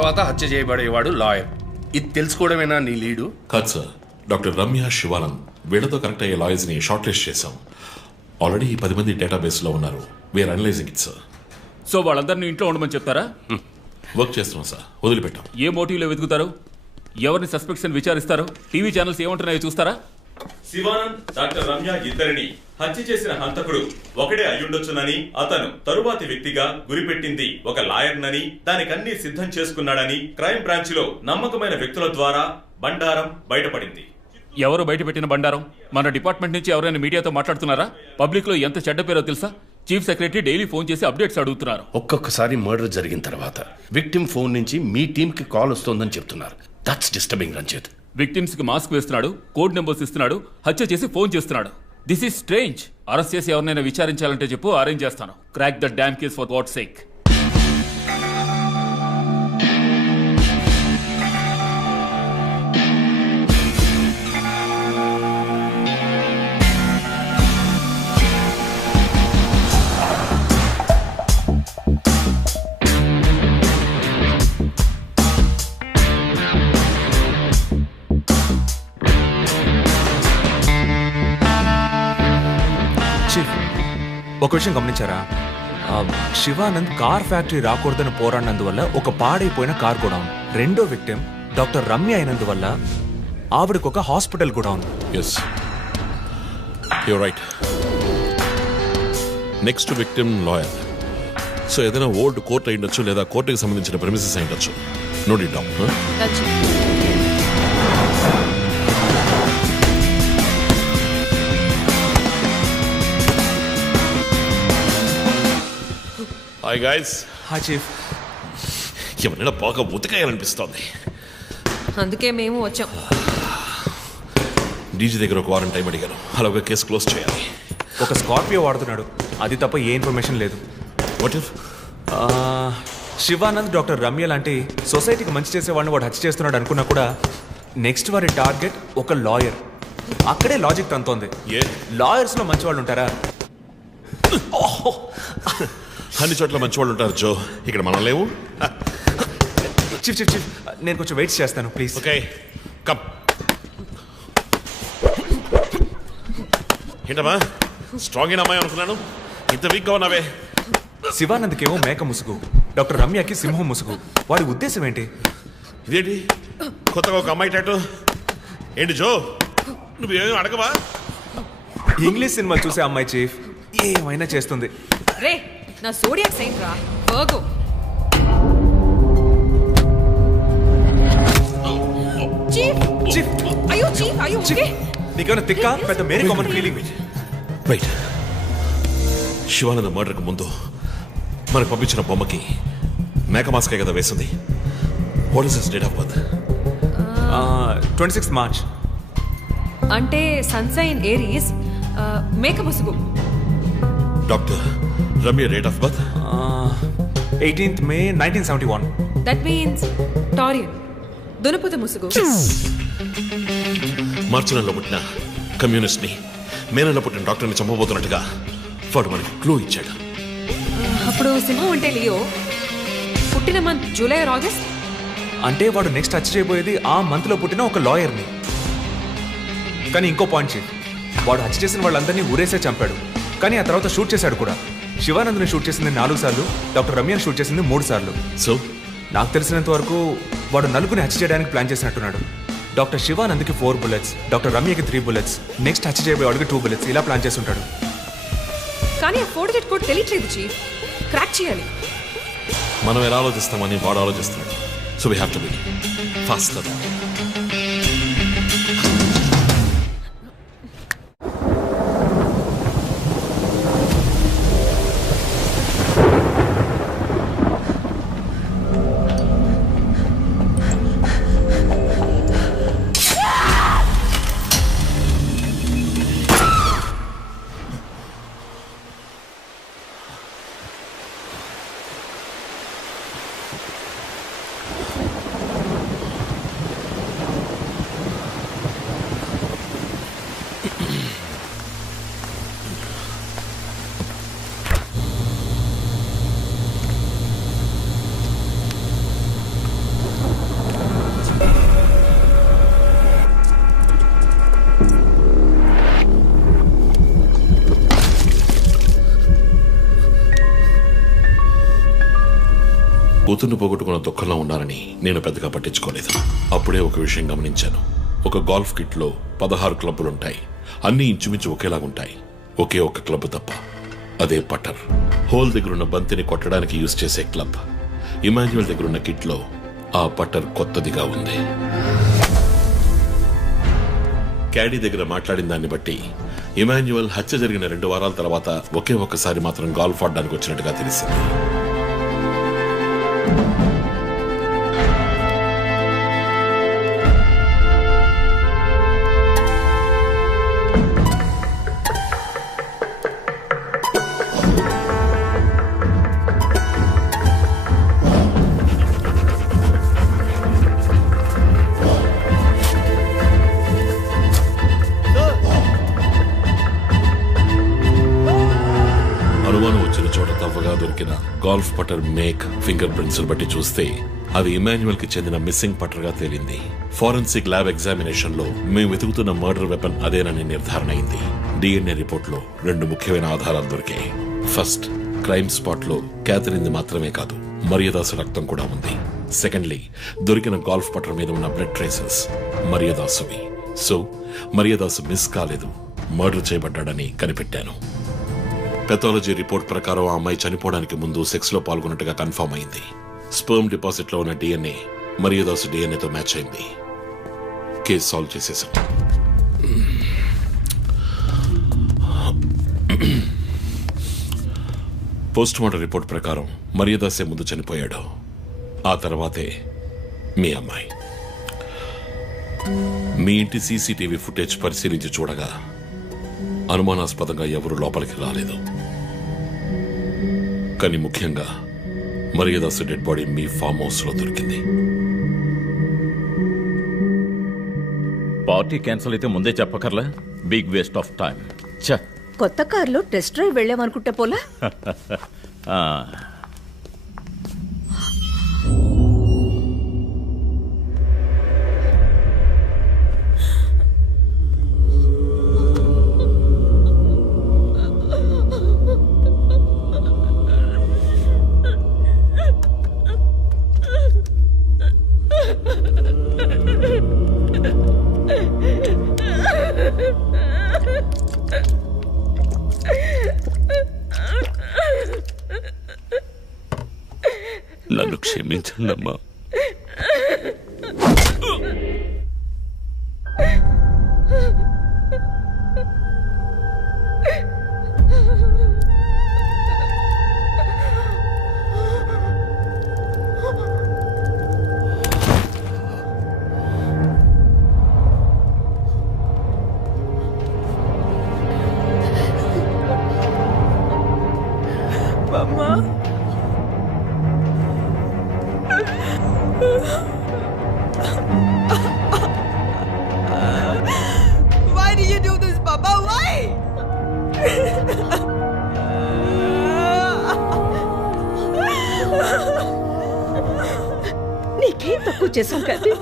తర్వాత హత్య చేయబడేవాడు లాయర్. ఇది తెలుసుకోవడమేనా నీ లీడు? కాదు సార్, డాక్టర్ రమ్య, శివానంద్ వీళ్ళతో కనెక్ట్ అయ్యే లాయర్స్ని షార్ట్ లిస్ట్ చేశాం. ఆల్రెడీ 10 మంది డేటాబేస్లో ఉన్నారు. We're analysing it sir. So వాళ్ళందరినీ ఇంట్లో ఉండమని చెప్తారా? వర్క్ చేస్తున్నాం సార్, వదిలిపెట్టాం. ఏ మోటివ్లో వెతుకుతారు? ఎవరిని సస్పెక్ట్స్ అని విచారిస్తారు? టీవీ ఛానల్స్ ఏమంటున్నాయో చూస్తారా? శివానంద్, డాక్టర్ రమ్య ఇద్దరిని హత్య చేసిన హంతకుడు ఒకడే అయ్యుండొచ్చునని, అతను తరువాతి వ్యక్తిగా గురిపెట్టింది ఒక లాయర్నని, దానికన్నీ సిద్ధం చేసుకున్నాడని క్రైమ్ బ్రాంచ్ లో నమ్మకమైన వ్యక్తుల ద్వారా బండారం బయటపడింది. ఎవరు బయటపెట్టిన బండారం? మన డిపార్ట్మెంట్ నుంచి ఎవరైనా మీడియాతో మాట్లాడుతున్నారా? పబ్లిక్ లో ఎంత చెడ్డ పేరో తెలుసా? చీఫ్ సెక్రటరీ డైలీ ఫోన్ చేసి అప్డేట్స్ అడుగుతున్నారు. ఒక్కొక్కసారి మర్డర్ జరిగిన తర్వాత విక్టిమ్ ఫోన్ నుంచి మీ టీమ్ కి కాల్ వస్తోందని చెప్తున్నారు. That's disturbing Ranjith. విక్టిమ్స్ కి మాస్క్ వేస్తున్నాడు, కోడ్ నెంబర్స్ ఇస్తున్నాడు, హత్య చేసి ఫోన్ చేస్తున్నాడు. This is strange. అరెస్ట్ చేసి ఎవరినైనా విచారించాలంటే చెప్పు, అరేంజ్ చేస్తాను. Crack the damn case for God's sake. ఒక విషయం గమనించారా? శివానంద్ కార్ ఫ్యాక్టరీ రాకూడదని పోరాడినందువల్ల ఒక పాడైపోయిన కార్ కూడా ఉంది. రెండో విక్టిమ్ డాక్టర్ రమ్య అయినందువల్ల ఆవిడకు ఒక హాస్పిటల్ కూడా ఉంది. Yes, you're right. Next victim lawyer. So ఏదైనా ఓల్డ్ కోర్ట్ అయి ఉండొచ్చు, లేదా కోర్టుకి సంబంధించిన ప్రెమిసెస్ అయి ఉండొచ్చు. Note it down. Hi guys. Hi chief. ఎవరైనా బాగా ఉతకాయాలనిపిస్తోంది, అందుకే మేము వచ్చాం. డీజీ దగ్గర ఒక వారం టైం అడిగాను. అలాగే కేసు క్లోజ్ చేయాలి. ఒక స్కార్పియో వాడుతున్నాడు, అది తప్ప ఏ ఇన్ఫర్మేషన్ లేదు. What if Shivanand doctor Ramya లాంటి సొసైటీకి మంచి చేసే వాళ్ళని వాడు హత్య చేస్తున్నాడు అనుకున్నా కూడా నెక్స్ట్ వారి టార్గెట్ ఒక లాయర్. అక్కడే లాజిక్ తంతోంది. లాయర్స్లో మంచి వాళ్ళు ఉంటారా? అన్ని చోట్ల మంచి వాళ్ళు ఉంటారు జో, ఇక్కడ మనం లేవు. చీఫ్ చీఫ్ చీఫ్, నేను కొంచెం వెయిట్ చేస్తాను ప్లీజ్. Okay, come. ఏంటమ్మా స్ట్రాంగ్ అయిన అమ్మాయి అనుకున్నాను, ఇంత వీక్గా ఉన్నావే. శివానంద్కేమో మేక ముసుగు, డాక్టర్ రమ్యకి సింహం ముసుగు. వాడి ఉద్దేశం ఏంటి? ఇదేంటి కొత్తగా ఒక అమ్మాయి టాటూ? ఏంటి జో, నువ్వేమీ అడగవా? ఇంగ్లీష్ సినిమా చూసే అమ్మాయి చీఫ్, ఏమైనా చేస్తుంది. రే, నా సోడియాక్ సైన్ రా వర్గో. చీఫ్ చీఫ్, అయ్యో చీఫ్, అయ్యో ఓకే. నీకేమైనా తిక్క పెద్ద మేరీ కామన్ ఫీలింగ్? రైట్. శివానంద మర్డర్కి ముందు మనకు పంపించిన బొమ్మకి మేక మాస్కే కదా వేసింది. What is his date of birth? 26 March. అంటే సన్సైన్ ఏరీస్, మేక ముసుగు. Doctor Ramya date of birth 18th May 1971. That means Taurean, దునుపుత ముసుగు. మార్చి నెలలో పుట్టిన కమ్యూనిస్ట్ని మే నెలలో పుట్టిన డాక్టర్ని చంపబోతున్నట్టుగా వాడు మనకి క్లూ ఇచ్చాడు. అప్పుడు సింహం అంటే లియో, పుట్టిన మంత్ జూలై ఆర్ ఆగస్ట్. అంటే వాడు నెక్స్ట్ హత్య చేయబోయేది ఆ మంత్లో పుట్టిన ఒక లాయర్ని. కానీ ఇంకో పాయింట్ చీఫ్, వాడు హత్య చేసిన వాళ్ళందరినీ ఊరేసే చంపాడు, కానీ ఆ తర్వాత షూట్ చేశాడు కూడా. శివానంద్ని షూట్ చేసింది 4 సార్లు, డాక్టర్ రమ్యని షూట్ చేసింది 3 సార్లు. సో నాకు తెలిసినంత వరకు వాడు నలుగురిని హత్య చేయడానికి ప్లాన్ చేసినట్టున్నాడు. డాక్టర్ శివానంద్కి 4 bullets, డాక్టర్ రమ్యకి 3 bullets, నెక్స్ట్ హత్య చేయబోయేవాడికి 2 bullets, ఇలా ప్లాన్ చేసి ఉంటాడు. కానీ ఆ 4 digit కోడ్ తెలియట్లేదు చీఫ్, క్రాక్ చేయాలి. మనం ఎలా ఆలోచిస్తామని వాడు ఆలోచిస్తున్నాడు. So we have to be faster. కూతుర్ని పోగొట్టుకున్న దుఃఖంలో ఉన్నారని నేను పెద్దగా పట్టించుకోలేదు. అప్పుడే ఒక విషయం గమనించాను. ఒక గోల్ఫ్ కిట్లో 16 క్లబ్బులుంటాయి. అన్నీ ఇంచుమించు ఒకేలాగుంటాయి. ఒకే ఒక క్లబ్ తప్ప, అదే పట్టర్. హోల్ దగ్గరున్న బంతిని కొట్టడానికి యూజ్ చేసే క్లబ్. ఇమాన్యుయల్ దగ్గరున్న కిట్లో ఆ పట్టర్ కొత్తదిగా ఉంది. క్యాడీ దగ్గర మాట్లాడిన దాన్ని బట్టి ఇమాన్యుయల్ హత్య జరిగిన 2 వారాల తర్వాత ఒకే ఒక్కసారి మాత్రం గాల్ఫ్ ఆడడానికి వచ్చినట్టుగా తెలిసింది. గాల్ఫ్ పట్టర్ మేక్ ఫింగర్ ప్రింట్స్ బట్టి చూస్తే అవి ఇమాన్యుయల్ కి చెందిన మిస్సింగ్ పట్టర్ గా తేలింది. ఫోరెన్సిక్ ల్యాబ్ ఎగ్జామినేషన్ లో మేము వెతుకుతున్న మర్డర్ వెపన్ అదేనని నిర్ధారణ అయింది. డిఎన్ఏ రిపోర్ట్ లో 2 ముఖ్యమైన ఆధారాలు దొరికాయి. ఫస్ట్, క్రైమ్ స్పాట్ లో క్యాథరిన్ మాత్రమే కాదు, మరియదాసు రక్తం కూడా ఉంది. సెకండ్లీ, దొరికిన గాల్ఫ్ పట్టర్ మీద ఉన్న బ్లడ్ ట్రేసెస్ మరియదాసువి. సో మరియదాసు మిస్ కాలేదు, మర్డర్ చేయబడ్డాడని కనిపెట్టాను. పెథాలజీ రిపోర్ట్ ప్రకారం ఆ అమ్మాయి చనిపోవడానికి ముందు సెక్స్ లో పాల్గొన్నట్టుగా కన్ఫర్మ్ అయింది. స్పర్మ్ డిపాజిట్ లో ఉన్న డిఎన్ఏ మరియదాసు డిఎన్ఏతో మ్యాచ్ అయింది. కేసు సాల్వ్ చేసేసాం. పోస్ట్ మార్టం రిపోర్ట్ ప్రకారం మరియదాసే ముందు చనిపోయాడు. ఆ తర్వాతే మీ అమ్మాయి. మీ ఇంటి సీసీటీవీ ఫుటేజ్ పరిశీలించి చూడగా అనుమానాస్పదంగా ఎవరూ లోపలికి రాలేదు. కానీ ముఖ్యంగా మరియదాసు డెడ్ బాడీ మీ ఫామ్ హౌస్ లో దొరికింది. పార్టీ క్యాన్సిల్ అయితే ముందే చెప్పకర్లా? Big waste of time. కొత్త కార్లో టెస్ట్ డ్రైవ్ వెళ్ళామనుకుంటే పోలా? నన్ను క్షమించండమ్మా. Why did you do this, Papa? Why? నీకేం తక్కువ చేశాం కదా?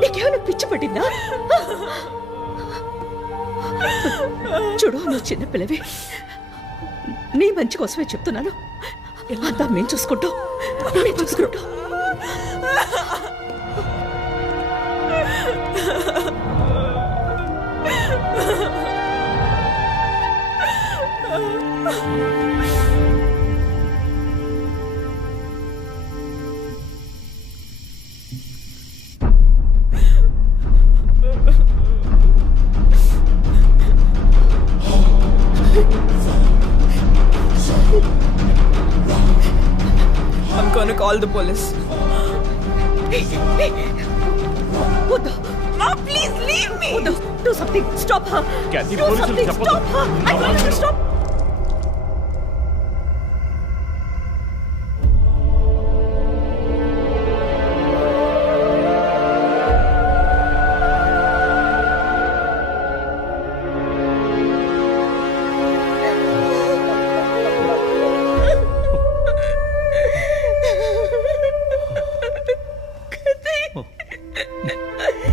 నీకేమైనా పిచ్చి పట్టిందా? చూడు, నువ్వు చిన్నపిల్లవి. నీ మంచి కోసమే చెప్తున్నాను. అంతా మేము చూసుకుంటాం. I'm gonna call the police. What the? Mom, please leave me. What the? Do something. Stop her. Kathy, Do police something. will Stop her. I told you to stop.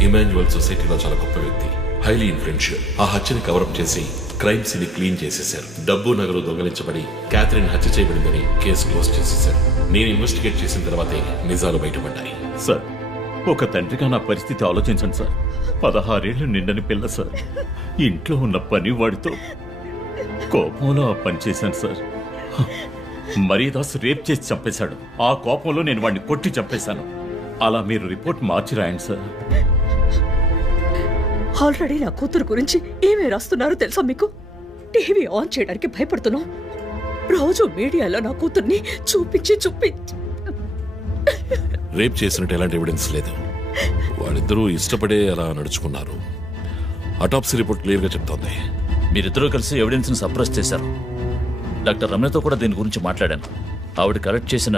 Emmanuel సొసైటీలో చాలా గొప్ప వ్యక్తి, హైలీ ఇన్ఫ్లుయెన్షియల్. ఆ హత్యని cover up చేసి crime scene clean చేసేశారు. డబ్బు నగలు దొంగలించబడి Catherine హత్య చేయబడిందని కేసు క్లోజ్ చేసేశారు. నేను ఇన్వెస్టిగేట్ చేసిన తర్వాతే నిజాలు బయటపడ్డాయి. సార్, ఒక తండ్రిగా నా పరిస్థితి ఆలోచించండి సార్. 16 ఏళ్లు నిండని పిల్ల సార్. ఇంట్లో ఉన్న పని వాడితో కోపంలో ఆ పని చేశాను సార్. మరీదాస్ రేప్ చేసి చంపేశాడు. ఆ కోపంలో నేను వాడిని కొట్టి చంపేశాను. అలా మీరు రిపోర్ట్ మార్చి రాయండి సార్. ఆల్రెడీ నా కూతురు గురించి ఏమేమి రాస్తున్నారో తెలుసా మీకు? టీవీ ఆన్ చేయడానికి భయపడుతున్నాం. రోజు మీడియాలో నా కూతుర్ని చూపించి రేప్ చేసినట్టు ఎలాంటి ఎవిడెన్స్ లేదు. వాళ్ళిద్దరూ ఇష్టపడే అలా నడుచుకున్నారు. అటాప్సీ రిపోర్ట్ క్లియర్గా చెప్తోంది. మీరిద్దరూ కలిసి ఎవిడెన్స్ని సప్రెస్ చేశారు. డాక్టర్ రమ్యతో కూడా దీని గురించి మాట్లాడాను. ఆవిడ కలెక్ట్ చేసిన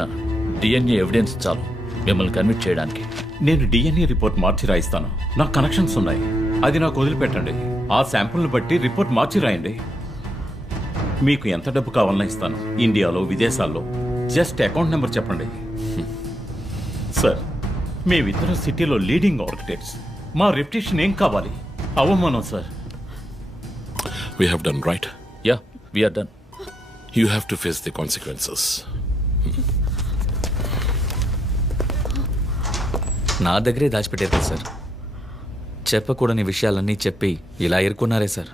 డిఎన్ఏ ఎవిడెన్స్ చాలు మిమ్మల్ని కన్విట్ చేయడానికి. నేను డిఎన్ఏ రిపోర్ట్ మార్చి రాయిస్తాను. నాకు కనెక్షన్స్ ఉన్నాయి. అది నాకు వదిలిపెట్టండి. ఆ శాంపుల్ని బట్టి రిపోర్ట్ మార్చి రాయండి. మీకు ఎంత డబ్బు కావాలన్నా ఇస్తాను. ఇండియాలో, విదేశాల్లో. జస్ట్ అకౌంట్ నెంబర్ చెప్పండి. సార్, మేమిద్దరం సిటీలో లీడింగ్ ఆర్కిటెక్ట్స్. మా రెప్యుటేషన్ ఏం కావాలి? అవమానం sir. We have done right. Yeah, we are done. You have to face the consequences. నా దగ్గరే దాచిపెట్టారు కదా సార్. చెప్పకూడని విషయాలన్నీ చెప్పి ఇలా ఇరుక్కున్నారే సార్.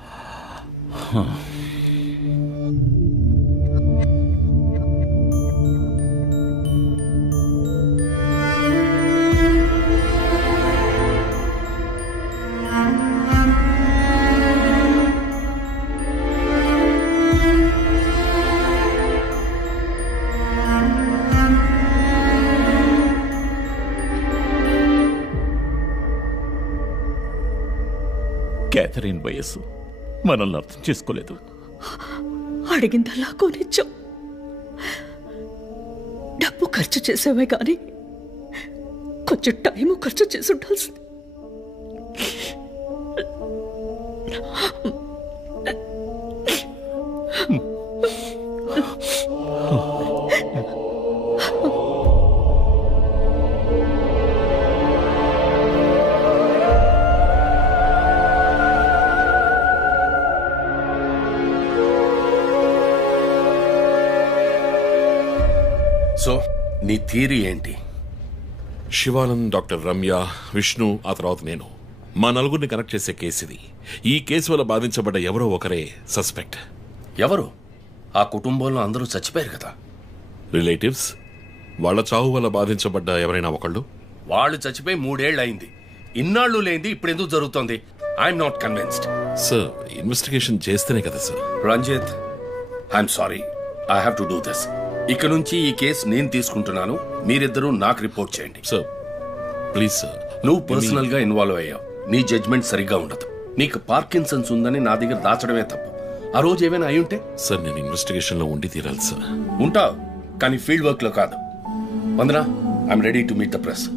క్యాథరిన్ వయస్సు మనల్ని అర్థం చేసుకోలేదు. అడిగిందల్లా కొనిచ్చాం. డబ్బు ఖర్చు చేసామే కానీ కొంచెం టైము ఖర్చు చేసి ఉండాల్సింది. సో నీ థియరీ ఏంటి? శివానంద్, డాక్టర్ రమ్య, విష్ణు, ఆ తర్వాత నేను, మా నలుగురిని కనెక్ట్ చేసే కేసు ఇది. ఈ కేసు వల్ల బాధించబడ్డ ఎవరో ఒకరే సస్పెక్ట్. ఎవరు? ఆ కుటుంబంలో అందరూ చచ్చిపోయారు కదా. రిలేటివ్స్. వాళ్ళ చావు వల్ల బాధించబడ్డ ఎవరైనా ఒకళ్ళు. వాళ్ళు చచ్చిపోయి 3 ఏళ్ళు అయింది. ఇన్నాళ్ళు లేనిది ఇప్పుడు ఎందుకు జరుగుతోంది? I'm not convinced. Sir, investigation చేస్తేనే కదా sir. Ranjith, I'm sorry, I have to do this. ఇక నుంచి ఈ కేసు నేను తీసుకుంటున్నాను. మీరిద్దరూ నాకు రిపోర్ట్ చేయండి. Sir please sir. నువ్వు పర్సనల్ గా ఇన్వాల్వ్ అయ్యావు. నీ జడ్జ్మెంట్ సరిగ్గా ఉండదు. నీకు పార్కిన్సన్స్ ఉందని నా దగ్గర దాచడమే తప్పు. ఆ రోజు ఏమైనా అయి ఉంటే? సార్, నేను ఇన్వెస్టిగేషన్ లో ఉండి తీరాలి సార్. ఉంటావు, కానీ ఫీల్డ్ వర్క్ లో కాదు. Vandana, I'm ready to meet the press.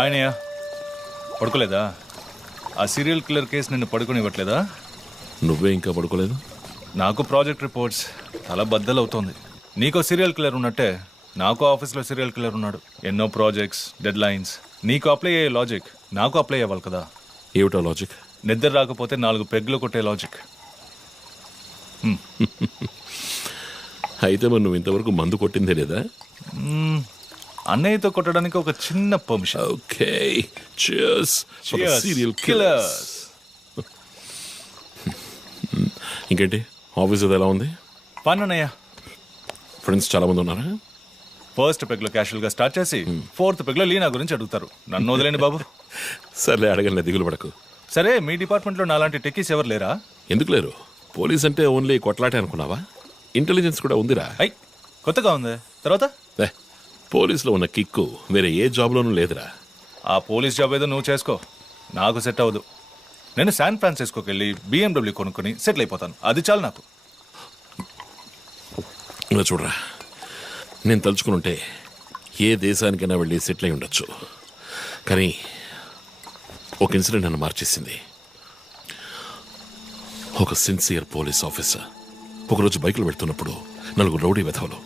ఆయనయ్య పడుకోలేదా? ఆ సీరియల్ కిల్లర్ కేసు నిన్ను పడుకోనివ్వట్లేదా? నువ్వే ఇంకా పడుకోలేదు? నాకు ప్రాజెక్ట్ రిపోర్ట్స్ చాలా బద్దలవుతోంది. నీకో సీరియల్ కిల్లర్ ఉన్నట్టే నాకు ఆఫీస్లో సీరియల్ కిల్లర్ ఉన్నాడు. ఎన్నో ప్రాజెక్ట్స్, డెడ్ లైన్స్. నీకు అప్లై అయ్యే లాజిక్ నాకు అప్లై అవ్వాలి కదా. ఏమిటా లాజిక్? నిద్ర రాకపోతే 4 పెగ్గులు కొట్టే లాజిక్. అయితే మరి నువ్వు ఇంతవరకు మందు కొట్టిందే లేదా? అన్నయ్యతో కొట్టడానికి ఒక చిన్న permission. Okay, cheers for the serial killers. ఇంకేంటి, ఆఫీస్ అది ఎలా ఉంది? ఫన్ అన్నయ్య. ఫ్రెండ్స్ చాలా మంది ఉన్నారా? ఫస్ట్ పెగ్లో క్యాషువల్ గా స్టార్ట్ చేసి 4th పెగ్లో లీనా గురించి అడుగుతారు. నన్ను వదిలేండి బాబు. సర్లే, అడగలే, దిగులు పడకు. సరే, మీ డిపార్ట్మెంట్లో నాలాంటి టెక్కీస్ ఎవరు లేరా? ఎందుకు లేరు? పోలీస్ అంటే ఓన్లీ కొట్లాటే అనుకున్నావా? ఇంటెలిజెన్స్ కూడా ఉందిరా. కొత్తగా ఉంది. తర్వాత పోలీసులో ఉన్న కిక్కు వేరే ఏ జాబ్లోనూ లేదురా. ఆ పోలీస్ జాబ్ ఏదో నువ్వు చేసుకో, నాకు సెట్ అవ్వదు. నేను శాన్ ఫ్రాన్సిస్కోకి వెళ్ళి BMW కొనుక్కొని సెటిల్ అయిపోతాను, అది చాలు నాకు. ఇలా చూడరా, నేను తలుచుకునుంటే ఏ దేశానికైనా వెళ్ళి సెటిల్ అయి ఉండొచ్చు. కానీ ఒక ఇన్సిడెంట్ నన్ను మార్చేసింది. ఒక సిన్సియర్ పోలీస్ ఆఫీసర్ ఒకరోజు బైకులు పెడుతున్నప్పుడు 4 రౌడీ వెధవలు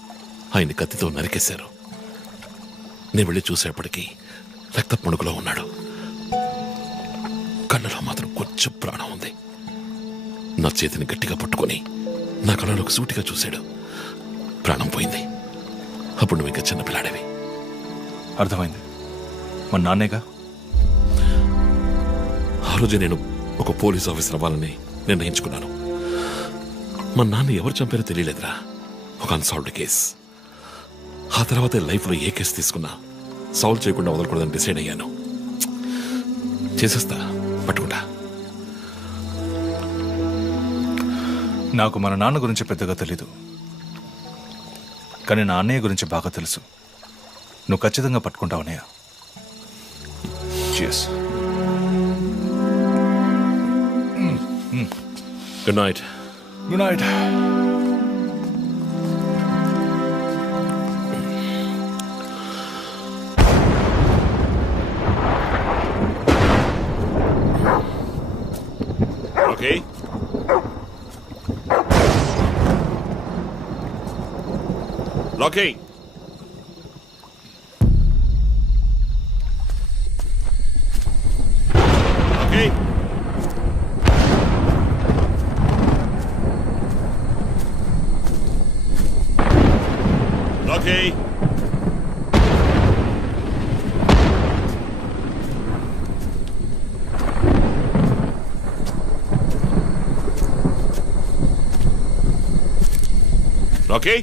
ఆయన్ని కత్తితో నరికేశారు. నేను వెళ్ళి చూసేపటికి రక్తపు మడుగులో ఉన్నాడు. కళ్ళలో మాత్రం కొంచెం ప్రాణం ఉంది. నా చేతిని గట్టిగా పట్టుకొని నా కళ్ళలోకి సూటిగా చూశాడు. ప్రాణం పోయింది. అప్పుడు నువ్వు ఇంకా చిన్నపిల్లాడేవి. అర్థమైంది, మా నాన్నేగా. ఆ రోజు నేను ఒక పోలీస్ ఆఫీసర్ అవ్వాలని నిర్ణయించుకున్నాను. మా నాన్న ఎవరు చంపారో తెలియలేదురా. ఒక అన్సాల్వ్డ్ కేస్. ఆ తర్వాత లైఫ్లో ఏ కేసు తీసుకున్నా సాల్వ్ చేయకుండా వదలకూడదని డిసైడ్ అయ్యాను. చేసేస్తా, పట్టుకుంటా. నాకు మన నాన్న గురించి పెద్దగా తెలీదు, కానీ నా అన్నయ్య గురించి బాగా తెలుసు. నువ్వు ఖచ్చితంగా పట్టుకుంటావు అన్నయ్య. Cheers. Good night. Good night. Okay. Locking. Okay. Okay. Okay.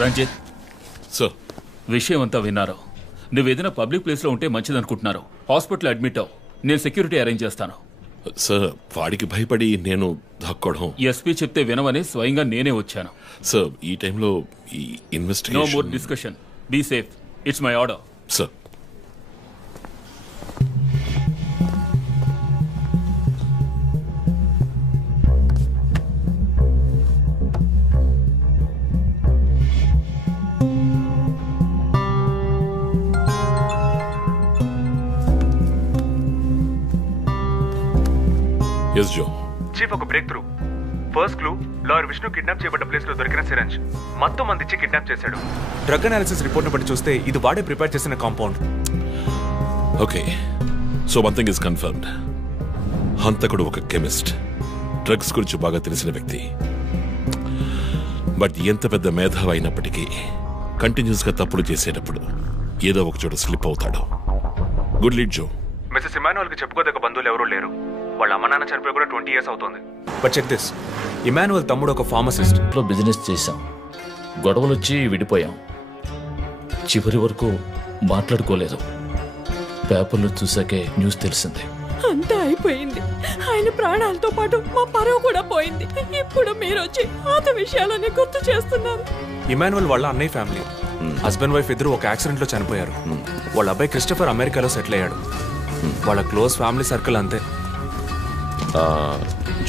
Ranjith sir, విషయం అంతా విన్నారు. నువ్వేదైనా పబ్లిక్ ప్లేస్లో ఉంటే మంచిదనుకుంటున్నారు. హాస్పిటల్ అడ్మిట్ అవ్వు, నేను సెక్యూరిటీ అరేంజ్ చేస్తాను. సార్, వాడికి భయపడి నేను దాక్కోవడం. ఎస్పీ చెప్తే వినవని స్వయంగా నేనే వచ్చాను. సార్, ఈ టైంలో ఈ no investigation. More discussion. Be safe. It's my order. Sir. Yes Joe. Chief, ఒక breakthrough. First clue, lawyer Vishnu kidnap చేయబడ్డ ప్లేస్ లో దొరికిన సిరంజ్ మొత్తం మంది ఇచ్చి కిడ్నాప్ చేశాడు. డ్రగ్ అనాలిసిస్ రిపోర్ట్ బట్టి చూస్తే ఇది వాడే ప్రిపేర్ చేసిన compound. Okay, so one thing is confirmed. హంతకుడు ఒక కెమిస్ట్, డ్రగ్స్ గురించి బాగా తెలిసిన వ్యక్తి. బట్ ఎంత పెద్ద మేధావి అయినప్పటికీ కంటిన్యూస్ గా తప్పులు చేసేటప్పుడు ఏదో ఒక చోట స్లిప్ అవుతాడు. గుడ్ లీడ్ జో. మిస్సెస్ ఇమాన్యువల్కి చెప్పుకోదగ్గ బంధువులు ఎవరూ లేరు. వాళ్ళ అమ్మ నాన్న చనిపోయి కూడా 20 years అవుతుంది. బట్ చెక్ దిస్, ఇమాన్యువల్ తమ్ముడు ఒక ఫార్మసిస్ట్. బిజినెస్ చేశాం, గొడవలు వచ్చి విడిపోయాం. చివరి వరకు మాట్లాడుకోలేదు. పేపర్లో చూసాకే న్యూస్ తెలిసింది. అంతా అయిపోయింది. ఆయన ప్రాణాలతో పాటు మా పరువు కూడా పోయింది. ఇప్పుడు మీరు వచ్చి పాత విషయాలన్నీ గుర్తు చేస్తున్నారు. ఇమాన్యువల్ వాళ్ళ అన్నయ్య ఫ్యామిలీ, హస్బెండ్ వైఫ్ ఇద్దరు ఒక యాక్సిడెంట్ లో చనిపోయారు. వాళ్ళ అబ్బాయి క్రిస్టఫర్ అమెరికాలో సెటిల్ అయ్యాడు. వాళ్ళ క్లోజ్ ఫ్యామిలీ సర్కిల్ అంతే.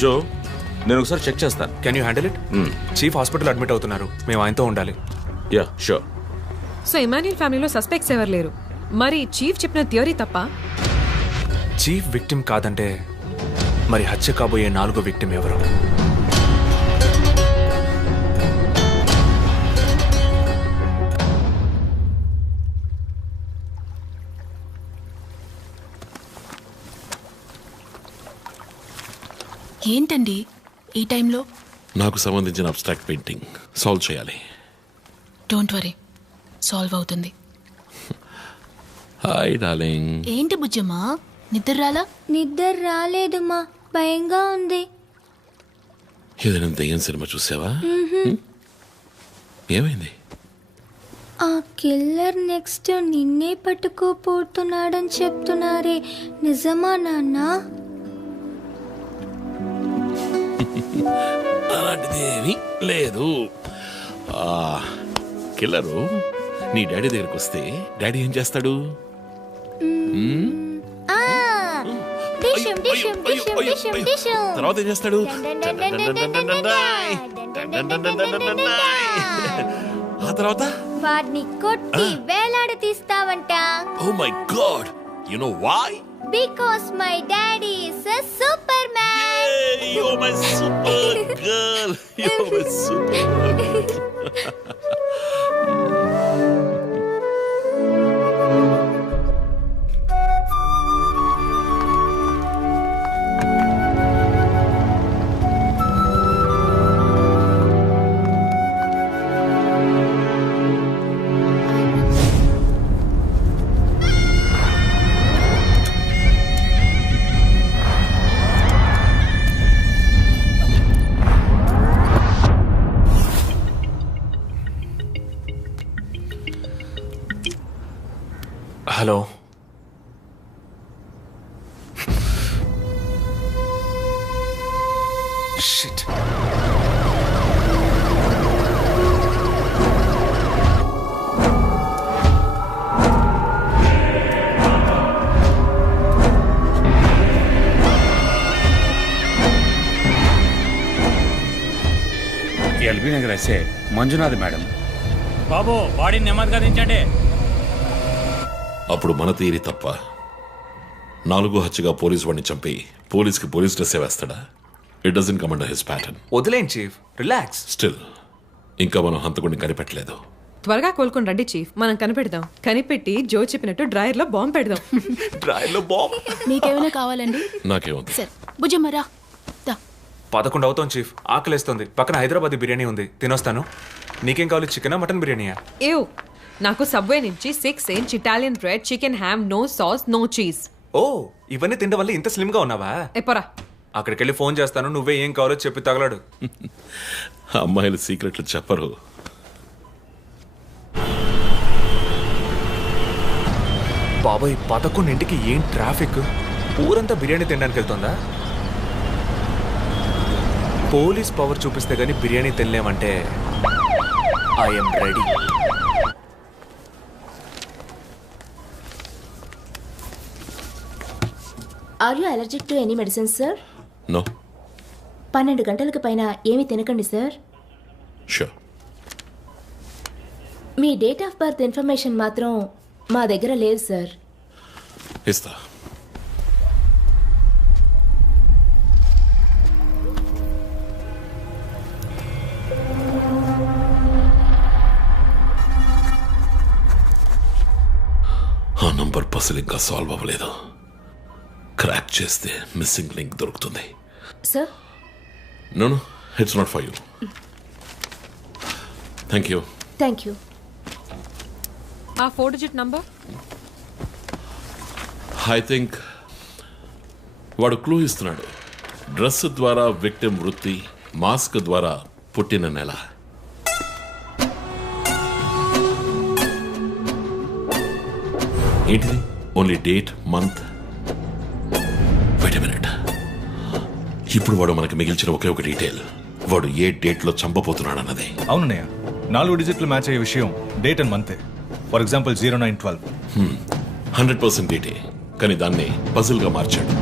జో, నేను ఒకసారి చెక్ చేస్తాను. Can you handle it? Chief hospital admit అవుతున్నారు, మేము ఆయనతో ఉండాలి. Yeah sure. సో ఇమాన్యుయల్ ఫ్యామిలీలో సస్పెక్ట్స్ ఎవరు లేరు. మరి చీఫ్ చెప్పిన థియరీ తప్ప? చీఫ్ విక్టిమ్ కాదంటే మరి హత్య కాబోయే 4వ విక్టిమ్ ఎవరు? ఏంటండి ఈ టైంలో? నాకు సంబంధించిన అబ్స్ట్రాక్ట్ పెయింటింగ్ సాల్వ్ చేయాలి. డోంట్ వరీ, సాల్వ్ అవుతుంది. Hi darling. ఏంటి బుజ్జమ్మా, నిద్ర రాలా? నిద్ర రాలేదమ్మా, భయంగా ఉంది. ఏదైనా దయ్యం సినిమా చూసావా? ఏమైంది? ఆ కిల్లర్ నెక్స్ట్ నిన్నే పట్టుకోపోతున్నాడని చెప్తున్నారే, నిజమా నాన్న? అలాంటిదేమీ లేదు. కిల్లరు నీ డాడీ దగ్గరకు వస్తే డాడీ ఏం చేస్తాడు? తర్వాత ఏం చేస్తాడు? ఆ తర్వాత వాడిని కొట్టి వేలాడ తీస్తావంట. Oh my god, you know why? Because my daddy is a Superman. Yay, you're my super girl. You're my super girl. Hello, shit. LB Nagar SA Manjunath madam. బాబు, బాడీని నెమ్మదిగా దించండి. అప్పుడు మన తీరి తప్ప 4వ హత్యగా పోలీస్ వాడిని చంపి పోలీస్కి పోలీస్ డ్రెస్ వేస్తాడా? It doesn't come under his pattern. వదిలేండి చీఫ్, రిలాక్స్. స్టిల్ ఇంకా మనం హంతకుడిని కనిపెట్టలేదు. త్వరగా కోలుకొని రండి చీఫ్, మనం కనిపెడదాం. కనిపెట్టి జో చెప్పినట్టు డ్రాయర్లో బాంబు పెడదాం. డ్రాయర్లో బాంబు? మీకేమైనా కావాలండి? నాకేముంది. సరే బుజ్జమ్మరా. 11 అవుతాం చీఫ్, ఆకలేస్తుంది. పక్కన హైదరాబాద్ బిర్యానీ ఉంది, తినొస్తాను. నీకేం కావాలి, చికెనా మటన్ బిర్యానీయా? ఏవ్, నాకు సబ్వే నుంచి 6 inch Italian bread, chicken ham, no sauce, no cheese. Oh, ఇవన్నీ తినడం వల్ల ఇంత స్లిమ్ గా ఉన్నావా? ఎప్పరా, అక్కడికి వెళ్ళి ఫోన్ చేస్తాను, నువ్వే ఏం కావాలో చెప్పి తగలాడు. అమ్మాయిలు సీక్రెట్లు చెప్పరు. బాబాయ్, 11ంటికి ఏం ట్రాఫిక్? ఊరంతా బిర్యానీ తినడానికి వెళ్తుందా? పోలీస్ పవర్ చూపిస్తే గానీ బిర్యానీ తినలేమంటే I'm ready. Are you allergic to any medicines sir? No. 12 గంటలకు పైన ఏమీ తినకండి సార్. షూర్. మీ డేట్ ఆఫ్ బర్త్ ఇన్ఫర్మేషన్ మాత్రం మా దగ్గర లేదు సార్. ఇస్తా. ఆ నంబర్ పసిల్ ఇంకా సాల్వ్ అవ్వలేదు. క్రాక్ చేస్తే మిస్సింగ్ లింక్ దొరుకుతుంది. Sir? No no, it's not for you. Thank you. Thank you. ఆ 4 digit నంబర్? ఐ థింక్ వాడు క్లూ ఇస్తున్నాడు. డ్రెస్ ద్వారా విక్టిమ్ వృత్తి, మాస్క్ ద్వారా పుట్టిన నెల. ఏంటిది? Only date, month. Wait a minute. ఇప్పుడు వాడు మనకు మిగిల్చిన ఒకే ఒక డీటెయిల్, వాడు ఏ డేట్ లో చంపబోతున్నాడు అన్నదే. అవునన్నయ్య, 4 డిజిట్లు మ్యాచ్ అయ్యే విషయం డేట్ అండ్ మంతే. For example 0912. 100% డేటే, కానీ దాన్ని పజిల్ గా మార్చాడు.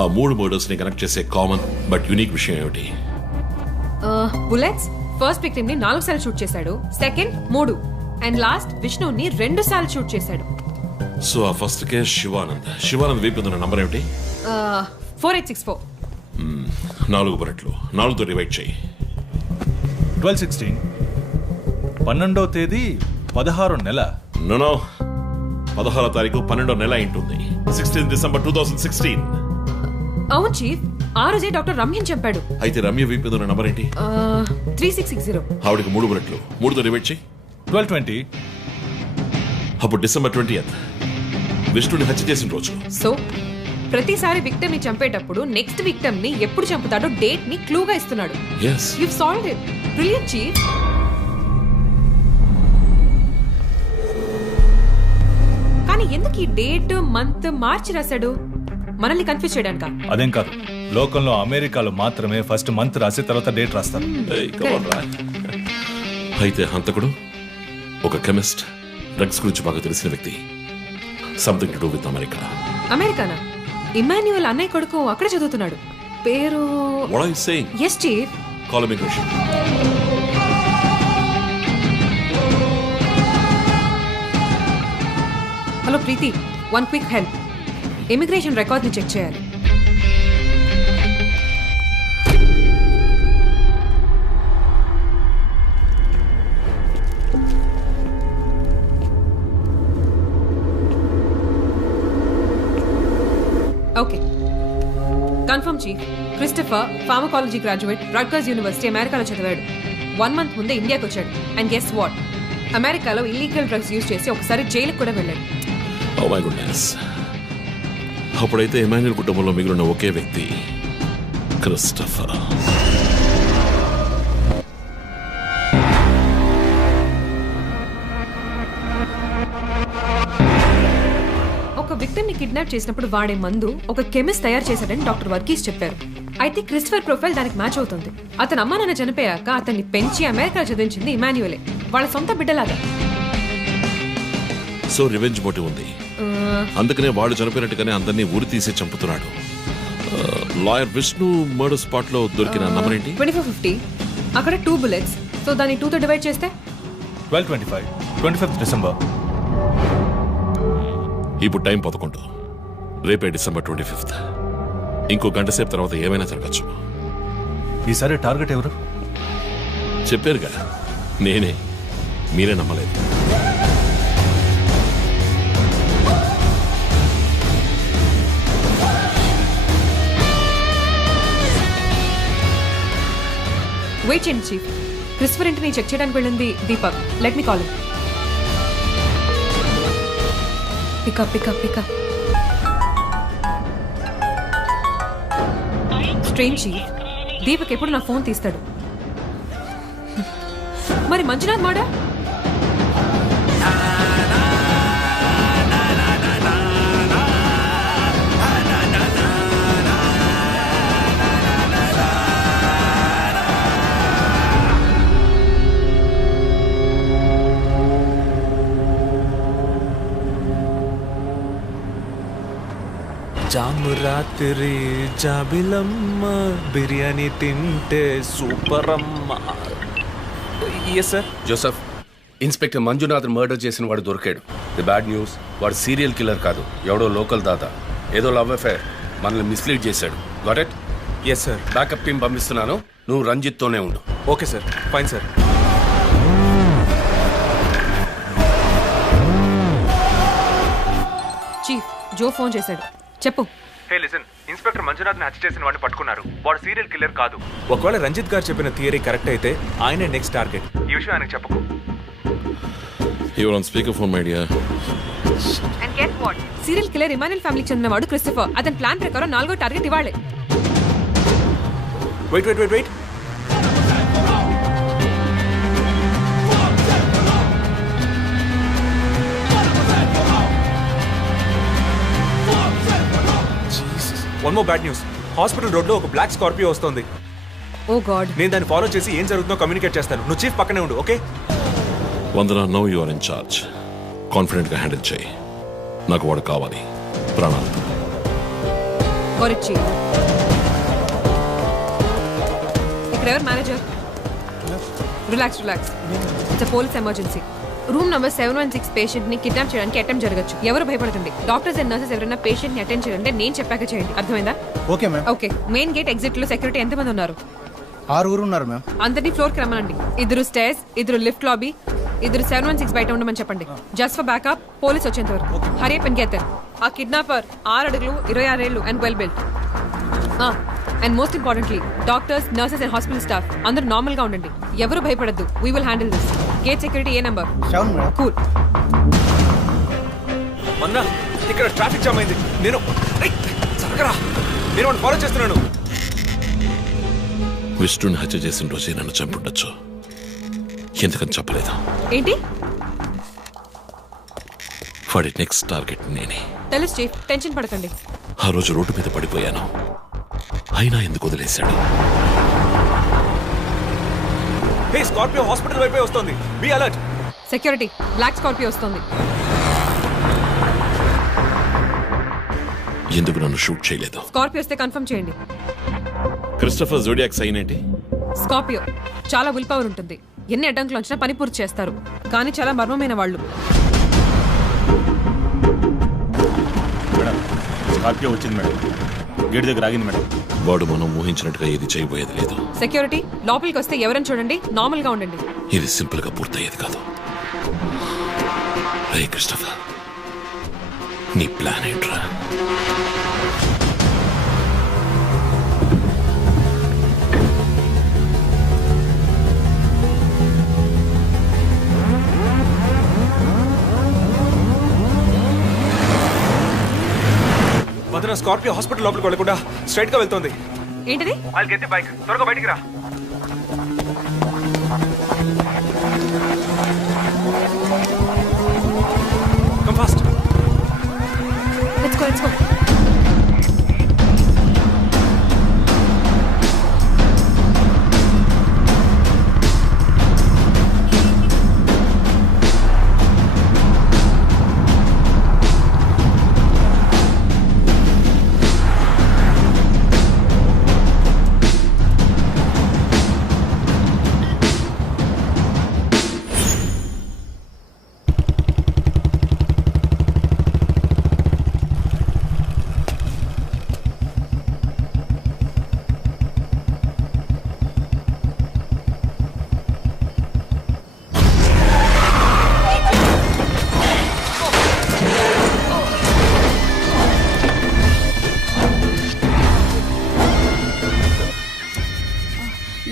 ఆ 3 మర్డర్స్ ని కనెక్ట్ చేసే కామన్ బట్ యూనిక్ విషయం ఏమిటి? బుల్లెట్స్ ఫస్ట్ విక్టిమ్ ని 4 సార్లు షూట్ చేశాడు, సెకండ్ 3, అండ్ లాస్ట్ విష్ణుని 2 సార్లు షూట్ చేశాడు. సో ఆ ఫస్ట్ కేస్ శివానంద్ వీపు ఉన్న నంబర్ ఏమిటి? 4864. 4 బుల్లెట్లు, 4తో డివైడ్ చేయి. 12/16. 12వ తేదీ 16వ నెల. నో 16వ తారీఖు 12వ నెల ఉంటుంది. 16 డిసెంబర్ 2016. అవును చీఫ్, ఆ రోజే డాక్టర్ రమ్యని చెప్పాడు. అయితే రమ్య వీపు ఉన్న నంబర్ ఏంటి? 3660. ఆవిడకి 3 బుల్లెట్లు, 3తో డివైడ్ చేయి. 12/20. అప్పుడు డిసెంబర్ 20th విష్ణుని హత్య చేసిన రోజు. సో ప్రతిసారి విక్టిమ్ ని చంపేటప్పుడు నెక్స్ట్ విక్టిమ్ ని ఎప్పుడు చంపుతాడో డేట్ ని క్లూగా ఇస్తున్నాడు. Yes. You've solved it. Brilliant, chief. కానీ ఎందుకు ఈ డేట్, మంత్ మార్చి రాశాడు? మనల్ని కన్ఫ్యూజ్ చేయడానిక? అదేం కాదు, లోకంలో అమెరికాలో మాత్రమే ఫస్ట్ మంత్ రాసి తర్వాత డేట్ రాస్తారు. అయితే హంతకుడు ఒక కెమిస్ట్, డ్రగ్స్ గురించి బాగా తెలిసిన వ్యక్తి. Something to do with America. అమెరికానా? ఇమాన్యుయల్ అన్నయ్య కొడుకు అక్కడ చదువుతున్నాడు. పేరు What are you saying? Yes, chief. Call immigration. Hello Preethi, one quick help. Immigration record ని చెక్ చేయాలి. Okay, confirm chief. Christopher pharmacology graduate, Rutgers university, అమెరికాలో చదివాడు. 1 month ముందే ఇండియాకి వచ్చాడు. అండ్ గెస్ వాట్, అమెరికాలో ఇల్లీగల్ డ్రగ్స్ యూజ్ చేసి ఒకసారి జైలుకి కూడా వెళ్ళాడు. Oh my goodness. అప్పుడైతే ఎమాన్యుయల్ కుటుంబంలో మిగిలిన ఒకే వ్యక్తి క్రిస్టఫర్. ఒక విక్టిమ్ ని కిడ్నాప్ చేసినప్పుడు వాడే మందు ఒక కెమిస్ట్ తయారు చేశాడని డాక్టర్ వర్గీస్ చెప్పారు. అయితే క్రిస్టఫర్ ప్రొఫైల్ దానికి మ్యాచ్ అవుతుంది. అతను అమ్మా నాన్న చనిపోయాక అతన్ని పెంచి అమెరికా చదివించింది ఇమాన్యుయలే, వాళ్ళ సొంత బిడ్డలాగా. సో రివెంజ్ మోటివ్ ఉంది, అందుకనే వాడు చనిపోయినట్టుగానే అందరినీ ఊరి తీసి చంపుతున్నాడు. లాయర్ విష్ణు మర్డర్ స్పాట్ లో దొరికిన నంబర్ ఏంటి? 2450. అక్కడ 2 bullets. సో దాన్ని 2తో డివైడ్ చేస్తే 12/25. 25th December. ఇప్పుడు టైం 11. రేపే డిసెంబర్ 25th. ఇంకో గంట సేపు తర్వాత ఏమైనా జరగచ్చు. ఈసారి టార్గెట్ ఎవరు? చెప్పారుగా, నేనే. మీరే నమ్మలేదు. వెయిట్ చేయండి చీఫ్. క్రిస్టఫర్ ఇంటిని చెక్ చేయడానికి వెళ్ళింది Deepak. Let me call him. Pick up pick up pick up. Strange chief, Deepak ఎప్పుడు నా ఫోన్ తీస్తాడు. మరి మంజునాథ్ మాడా? జాము రాత్రి జాబిలమ్మ బిర్యానీ తింటే సూపర్ అమ్మ. Yes sir. Joseph, inspector Manjunath murder చేసిన వాడు దొరికాడు. ది బ్యాడ్ న్యూస్, వాడు సీరియల్ కిల్లర్ కాదు, ఎవడో లోకల్ దాదా. ఏదో లవ్ అఫైర్, మనల్ని మిస్లీడ్ చేశాడు. Got it? Yes sir. Backup team పంపిస్తున్నాను, నువ్వు రంజిత్తోనే ఉండు. Okay sir, fine sir. Chief, Joe phone చేశాడు. చెప్పు. హే లిసన్, ఇన్స్పెక్టర్ మంజునాథ్ని హత్య చేసిన వాడిని పట్టుకున్నారు. వాడు సీరియల్ కిల్లర్ కాదు. ఒకవేళ రంజిత్ గారు చెప్పిన థియరీ కరెక్ట్ అయితే ఆయనే నెక్స్ట్ టార్గెట్. ఈ విషయం ఆయనకు చెప్పకు. You are on speakerphone, my dear. And guess what? Serial killer Emmanuel ఫ్యామిలీకి చెందినవాడు క్రిస్టఫర్. అతని ప్లాన్ ప్రకారం 4వ టార్గెట్ ఇవాళే. Wait. One more bad news. Hospital road లో ఒక బ్లాక్ స్కార్పియో వస్తుంది. Oh God. నేను దాన్ని ఫాలో చేసి ఏం జరుగుతుందో కమ్యూనికేట్ చేస్తాను. నువ్వు చీఫ్ పక్కనే ఉండు, okay? Vandana, no you are in charge. Confident గా హ్యాండిల్ చేయి. నాకు వాడు కావాలి. ప్రాణాలు. ఇక్కడ ఎవరు manager? Relax. It's police emergency. Room number 716 patient ని కిడ్నాప్ చేయడానికి అటెంప్ట్ జరగచ్చు. ఎవరు భయపడుతుంది. డాక్టర్స్ అండ్ నర్సెస్ ఎవరైనా పేషెంట్ ని అటెండ్ చేయాలంటే నేను చెప్పాక చేయండి. అర్థమైందా? Okay ma'am. Okay. Main gate exit లో సెక్యూరిటీ ఎంతమంది ఉన్నారు? 6 ఉన్నారు మ్యామ్. అందరినీ ఫ్లోర్ కి రమ్మనండి. 2 స్టేర్స్, 2 లిఫ్ట్ లాబీ, 2 716 బయట ఉండమని చెప్పండి. జస్ట్ ఫర్ బ్యాకప్, పోలీస్ వచ్చేంత వరకు. Hurry up and get there. ఆ కిడ్నాపర్ 6 అడుగులు 26 ఏళ్ళు and well built. And most importantly doctors, nurses and hospital staff అందరూ నార్మల్ గా ఉండండి. ఎవరు భయపడద్దు. We will handle this. Gate security ఏ నెంబర్? 7 మేడం. కూల్. మన్నా, ఇక్కడ ట్రాఫిక్ జామ్ అయింది. నేను వాడిని ఫాలో చేస్తున్నాను. విష్ణుని హత్య చేసిన రోజే నన్ను చంపుండొచ్చు. ఎందుకని చెప్పలేదు? ఏంటి? వాడి నెక్స్ట్ టార్గెట్ నేనే. తెలుసు చీఫ్, టెన్షన్ పడకండి. ఆ రోజు రోడ్డు మీద పడిపోయాను. అయినా ఎందుకు వదిలేశాడు? హే, స్కార్పియో హాస్పిటల్ వైపే వస్తుంది. Be alert. Security, black Scorpio వస్తుంది. ఎందుకు నన్ను షూట్ చేయలేదు? స్కార్పియో వస్తే కన్ఫర్మ్ చేయండి. క్రిస్టఫర్ జోడియాక్ సైన్ ఏంటి? స్కార్పియో చాలా విల్ పవర్ ఉంటుంది. ఎన్ని అడ్డంకులు వచ్చినా పని పూర్తి చేస్తారు. కానీ చాలా మర్మమైన వాళ్ళు. స్కార్పియో వచ్చింది మేడం. గేట్ దగ్గర ఆగింది మేడం. వాడు మనం ఊహించినట్టుగా ఏది చేయబోయేది లేదు. సెక్యూరిటీ, లోపలికి వస్తే ఎవరని చూడండి. నార్మల్ గా ఉండండి. ఇది సింపుల్ గా పూర్తయ్యేది కాదు. రే క్రిస్టఫర్, నీ ప్లాన్ ఏంట్రా? వదన, స్కార్పియో హాస్పిటల్ లోపలికి వెళ్ళకుండా స్ట్రైట్ గా వెళ్తుంది. ఏంటిది? I'll get the bike. త్వరగా బయటికి రా. Come fast. Let's go.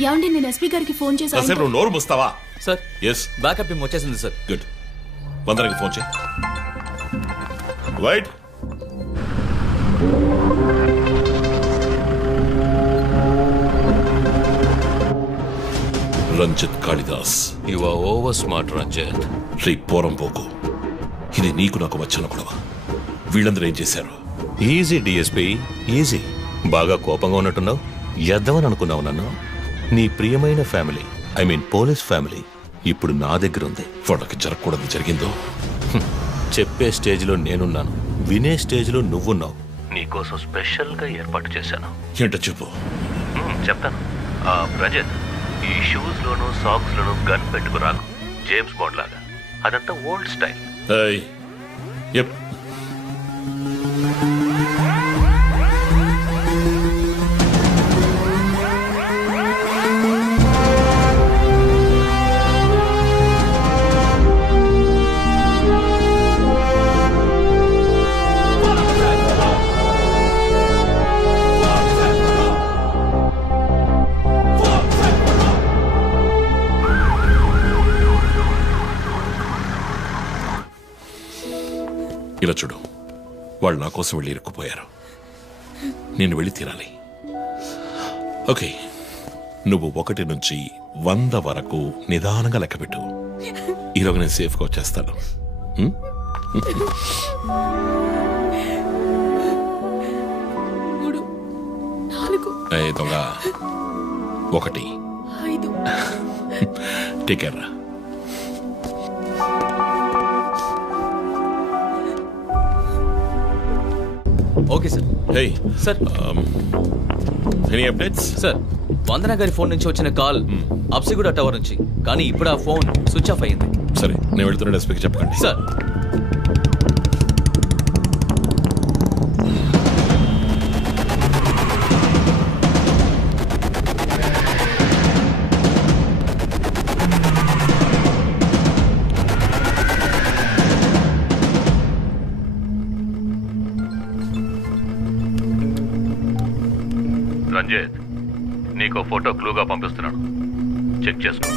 ఏమండి, నేను ఎస్పీ గారికి ఫోన్ చేశాను. కాసేపు నోరు మూస్తావా? సార్, ఎస్, బ్యాకప్ టీం వచ్చేసింది సార్. గుడ్. వందనకి ఫోన్ చేయి. Wait, Ranjith Kalidas. You are over smart Ranjith. రే పోరంపోకు, ఇది నీకు నాకు వచ్చిన గొడవ. వీళ్ళందరూ ఏం చేశారు? Easy DSP, easy. బాగా కోపంగా ఉన్నట్టున్నావు. ఎద్దామని అనుకున్నావు నన్ను. నీ ప్రియమైన family, I mean police family ఇప్పుడు నా దగ్గర ఉంది. వాళ్ళకి జరగకూడదు జరిగిందో. చెప్పే స్టేజ్లో నేనున్నాను, వినే స్టేజ్లో నువ్వున్నావు. నీకోసం స్పెషల్గా ఏర్పాటు చేశాను. ఏంటో చెప్పు. చెప్తాను. రజత్, ఈ షూస్లోనూ సాక్స్లోనూ గన్ పెట్టుకురాకు. జేమ్స్ బాండ్ లాగా. అదంతా ఓల్డ్ స్టైల్. ఇలా చూడు, వాళ్ళు నా కోసం వెళ్ళి ఇరుక్కుపోయారు. నేను వెళ్ళి తీరాలి. ఓకే, నువ్వు 1 నుంచి 100 వరకు నిదానంగా లెక్కపెట్టు. ఈరోజు నేను సేఫ్గా వచ్చేస్తాను. దొంగ 1 5 టేక్ కేర్ రా. Okay sir. Hey sir, any updates? Sir, Vandana గారి ఫోన్ నుంచి వచ్చిన కాల్ అప్సిగూడ టవర్ నుంచి, కానీ ఇప్పుడు ఆ ఫోన్ స్విచ్ ఆఫ్ అయ్యింది. సరే, నేను వెళ్తున్నా. ఎస్పీకి చెప్పండి. సార్. రంజిత్, నీకు ఫోటో క్లూగా పంపిస్తున్నాను, చెక్ చేసుకో.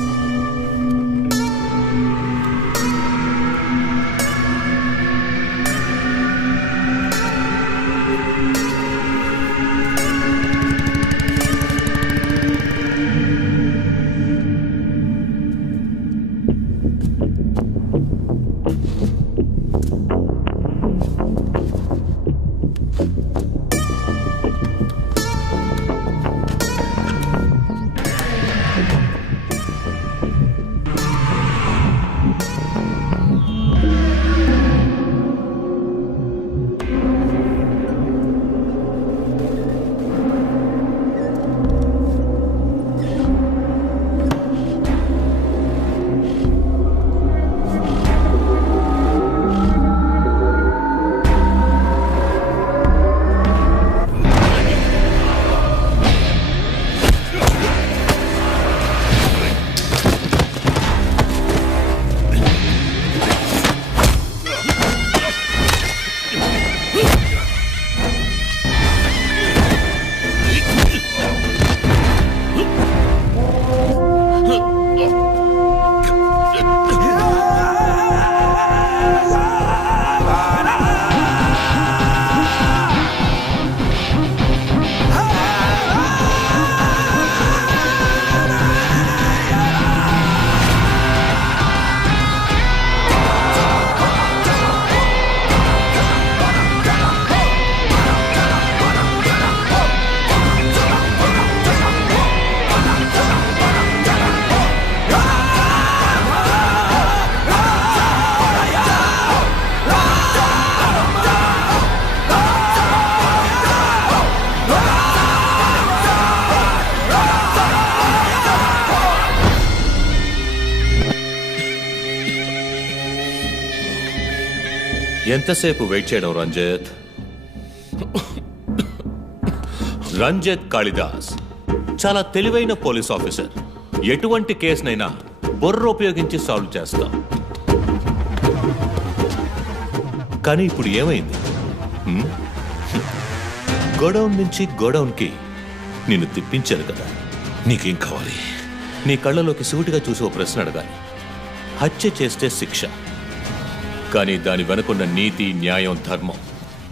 ఎంతసేపు వెయిట్ చేయడం రంజిత్? రంజిత్ కాళిదాస్ చాలా తెలివైన పోలీస్ ఆఫీసర్. ఎటువంటి కేసునైనా బుర్ర ఉపయోగించి సాల్వ్ చేస్తాం. కానీ ఇప్పుడు ఏమైంది? గోడౌన్ నుంచి గోడౌన్కి నిన్ను తిప్పించారు కదా. నీకేం కావాలి? నీ కళ్ళలోకి సూటిగా చూసి ఓ ప్రశ్న అడగాలి. హత్య చేస్తే శిక్ష, కానీ దాని వెనుకున్న నీతి, న్యాయం, ధర్మం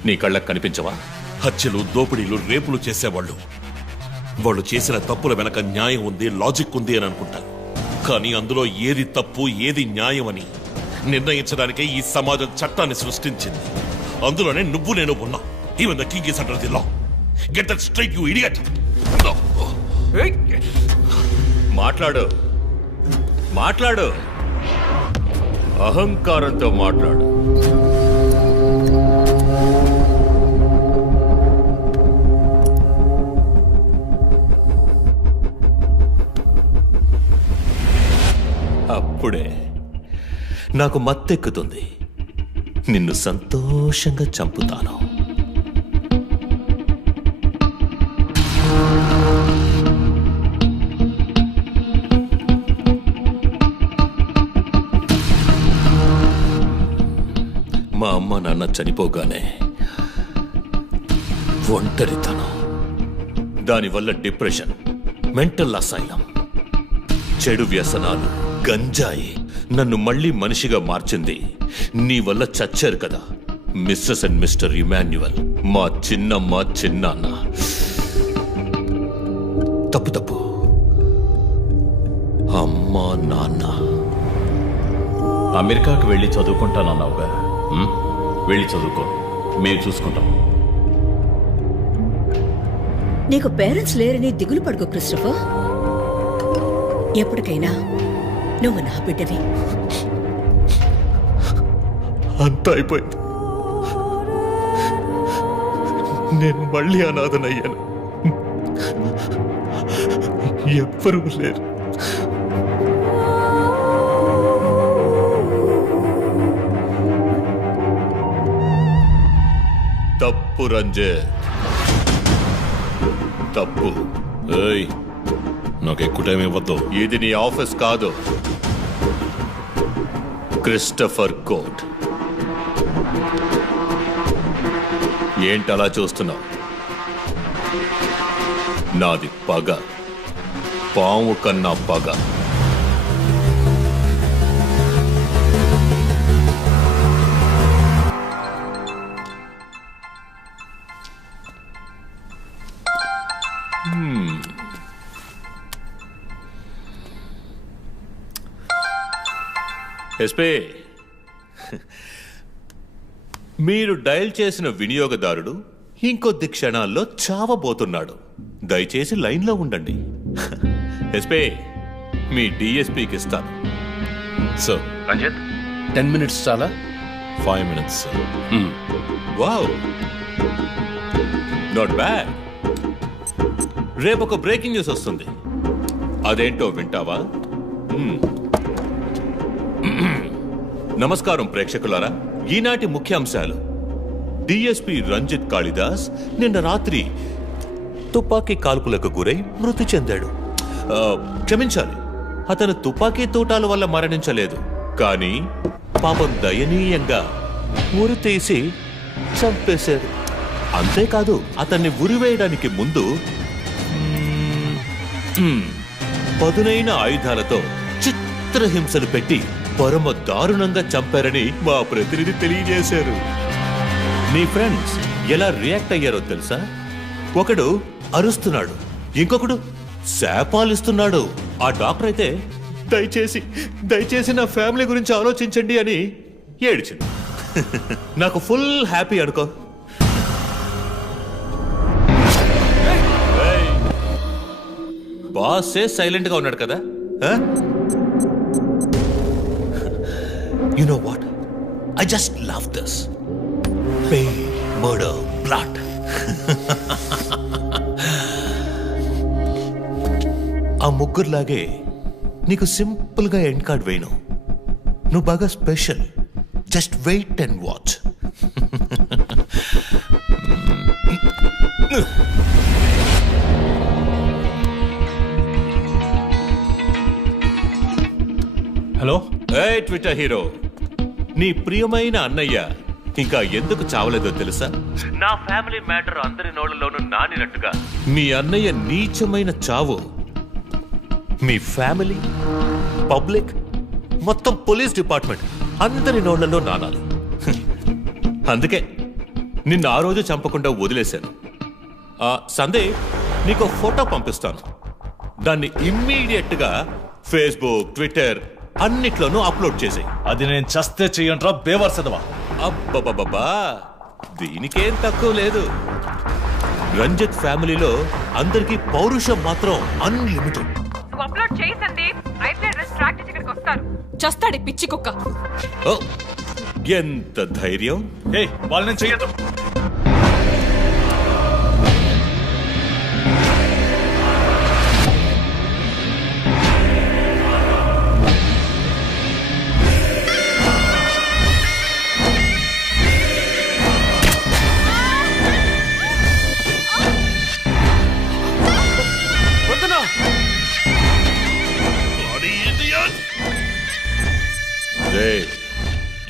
నీ కళ్ళకు కనిపించవా? హత్యలు, దోపిడీలు, రేపులు చేసేవాళ్ళు వాళ్ళు చేసిన తప్పుల వెనక న్యాయం ఉంది, లాజిక్ ఉంది అని అనుకుంటారు. కానీ అందులో ఏది తప్పు, ఏది న్యాయం అని నిర్ణయించడానికే ఈ సమాజం చట్టాన్ని సృష్టించింది. అందులోనే నువ్వు నేను ఉన్నా. Even the king is under the law. Get that straight, you idiot. మాట్లాడు, మాట్లాడు, అహంకారంతో మాట్లాడు. అప్పుడే నాకు మత్తెక్కుతుంది. నిన్ను సంతోషంగా చంపుతాను. మా అమ్మ నాన్న చనిపోగానే ఒంటరితనం, దానివల్ల డిప్రెషన్, మెంటల్ అసైలం, చెడు వ్యసనాలు, గంజాయి నన్ను మళ్ళీ మనిషిగా మార్చింది. నీ వల్ల చచ్చారు కదా మిస్సెస్ అండ్ మిస్టర్ ఇమాన్యువల్, మా చిన్నాన్న. తప్పు అమ్మా నాన్న. అమెరికాకు వెళ్ళి చదువుకుంటానన్నావుగా, వెళ్ళి చదువుకో, మేము చూసుకుంటాం. నీకు పేరెంట్స్ లేరని దిగులు పడుకో క్రిస్టఫర్. ఎప్పటికైనా నువ్వు నా బిడ్డవి. అంతా అయిపోయింది. నేను మళ్ళీ అనాథనయ్యాను. ఎవ్వరూ లేరు. తప్పు రంజిత్, తప్పు. నాకు ఎక్కువ టైం ఇవ్వద్దు. ఇది నీ ఆఫీస్ కాదు, క్రిస్టఫర్ కోర్ట్. ఏంటలా చూస్తున్నావు? నాది పగ, పాము కన్నా పగ. ఎస్పీ, మీరు డయల్ చేసిన వినియోగదారుడు ఇంకొద్ది క్షణాల్లో చావబోతున్నాడు. దయచేసి లైన్లో ఉండండి. ఎస్పీ, మీ డిఎస్పీకి ఇస్తాను. సార్ రంజిత్, 10 minutes చాలా? 5 minutes, sir. Wow, not bad. రేపు ఒక బ్రేకింగ్ న్యూస్ వస్తుంది, అదేంటో వింటావా? నమస్కారం ప్రేక్షకులారా, ఈనాటి ముఖ్యాంశాలు. డిఎస్పీ రంజిత్ కాళిదాస్ నిన్న రాత్రి తుపాకీ కాల్పులకు గురై మృతి చెందాడు. క్షమించాలి, అతను తుపాకీ తూటాల వల్ల మరణించలేదు, కానీ పాపం దయనీయంగా ఉరి తీసి చంపేశారు. అంతేకాదు, అతన్ని ఉరివేయడానికి ముందు పదునైన ఆయుధాలతో చిత్రహింసలు పెట్టి పరమ దారుణంగా చంపారని మా ప్రతినిధి తెలియజేశారు. నీ ఫ్రెండ్స్ ఎలా రియాక్ట్ అయ్యారో తెలుసా? ఒకడు అరుస్తున్నాడు, ఇంకొకడు శాపాలిస్తున్నాడు. ఆ డాక్టర్ అయితే దయచేసి నా ఫ్యామిలీ గురించి ఆలోచించండి అని ఏడ్చింది. నాకు ఫుల్ హ్యాపీ అనుకో. బాసే సైలెంట్ గా ఉన్నాడు కదా. You know what? I just love this. Pain, murder, blood. ఆ ముగ్గురులాగే నీకు సింపుల్ గా ఎండ్ కార్డ్ వేయను. నువ్వు బాగా special. Just wait and watch. Hello, ఏ ట్విట్టర్ హీరో, నీ ప్రియమైన అన్నయ్య ఇంకా ఎందుకు చావలేదో తెలుసా? నా ఫ్యామిలీ మ్యాటర్ అందరి నోళ్లలోనూ నానినట్టుగా మీ అన్నయ్య నీచమైన చావు మీ ఫ్యామిలీ, పబ్లిక్, మొత్తం పోలీస్ డిపార్ట్మెంట్ అందరి నోళ్లలో నానాలి. అందుకే నిన్న ఆ రోజు చంపకుండా వదిలేశాను. సందే, నీకు ఫోటో పంపిస్తాను. దాన్ని ఇమ్మీడియట్ గా ఫేస్బుక్, ట్విట్టర్ అన్నిట్లోనూ అప్లోడ్ చేసి. అది నేను చస్తే చెయ్యంట్రా బేవర్సదవా. అబ్బబ్బబ్బా, దీనికేం తక్కువ లేదు. రంజిత్ ఫ్యామిలీలో అందరికీ పౌరుషం మాత్రం అన్లిమిటెడ్. నువ్వు అప్లోడ్ చేయి సందీప్, అయితే అడ్రస్ ట్రాక్ చేసి ఇక్కడికి వస్తారు. చస్తాడి పిచ్చి కుక్క. ఓ, ఎంత ధైర్యం! ఏయ్, వాళ్ళని చెయ్యదు.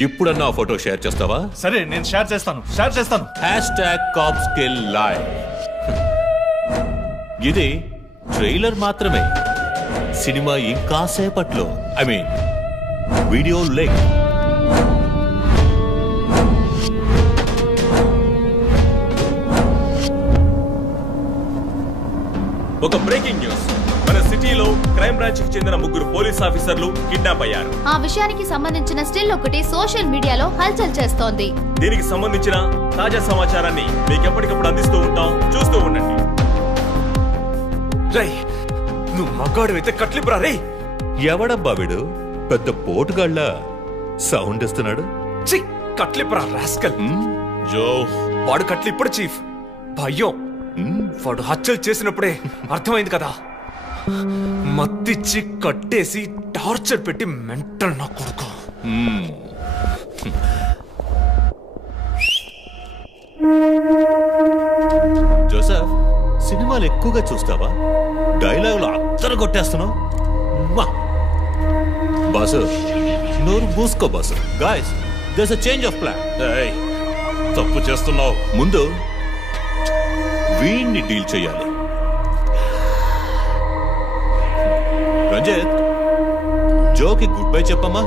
ఇప్పుడన్నా ఫోటో షేర్ చేస్తావా? సరే, నేను షేర్ చేస్తాను. #CopsKillLive. ఇది ట్రైలర్ మాత్రమే. సినిమా ఇంకా సేపట్లో, ఐ మీన్ వీడియో లింక్. ఒక బ్రేకింగ్ న్యూస్. మన సిటీలో క్రైమ్ బ్రాంచ్ కి చెందిన 3 పోలీస్ ఆఫీసర్లు కిడ్నాప్ అయ్యారు. ఆ విషయానికి సంబంధించిన స్టిల్ ఒకటి సోషల్ మీడియాలో హల్చల్ చేస్తోంది. దీనికి సంబంధించిన తాజా సమాచారాన్ని మీకు ఎప్పటికప్పుడు అందిస్తూ ఉంటాం, చూస్తూ ఉండండి. రై నువ్వు మగాడు అయితే కట్లిపురా రే. ఎవడబ్బా వీడు పెద్ద పోటుగాళ్ళ సౌండ్ ఇస్తున్నాడు? చి కట్లిపురా రాస్కల్. జో వాడు కట్లిప్పుడు చీఫ్. భయం వాడు హత్యలు చేసినప్పుడే అర్థమైంది కదా. మత్తిచ్చి కట్టేసి టార్చర్ పెట్టి మెంటల్ నా కొడుకు. జోసెఫ్, సినిమాలు ఎక్కువగా చూస్తావా? డైలాగులు అత్తరు కొట్టేస్తున్నావు. బాసు నోరు మూసుకో boss. Guys, there's a change of plan. తప్పు చేస్తున్నావు. ముందు వీణ్ణి డీల్ చేయాలి. రంజిత్, జోకి గుడ్ బై చెప్పమ్మా.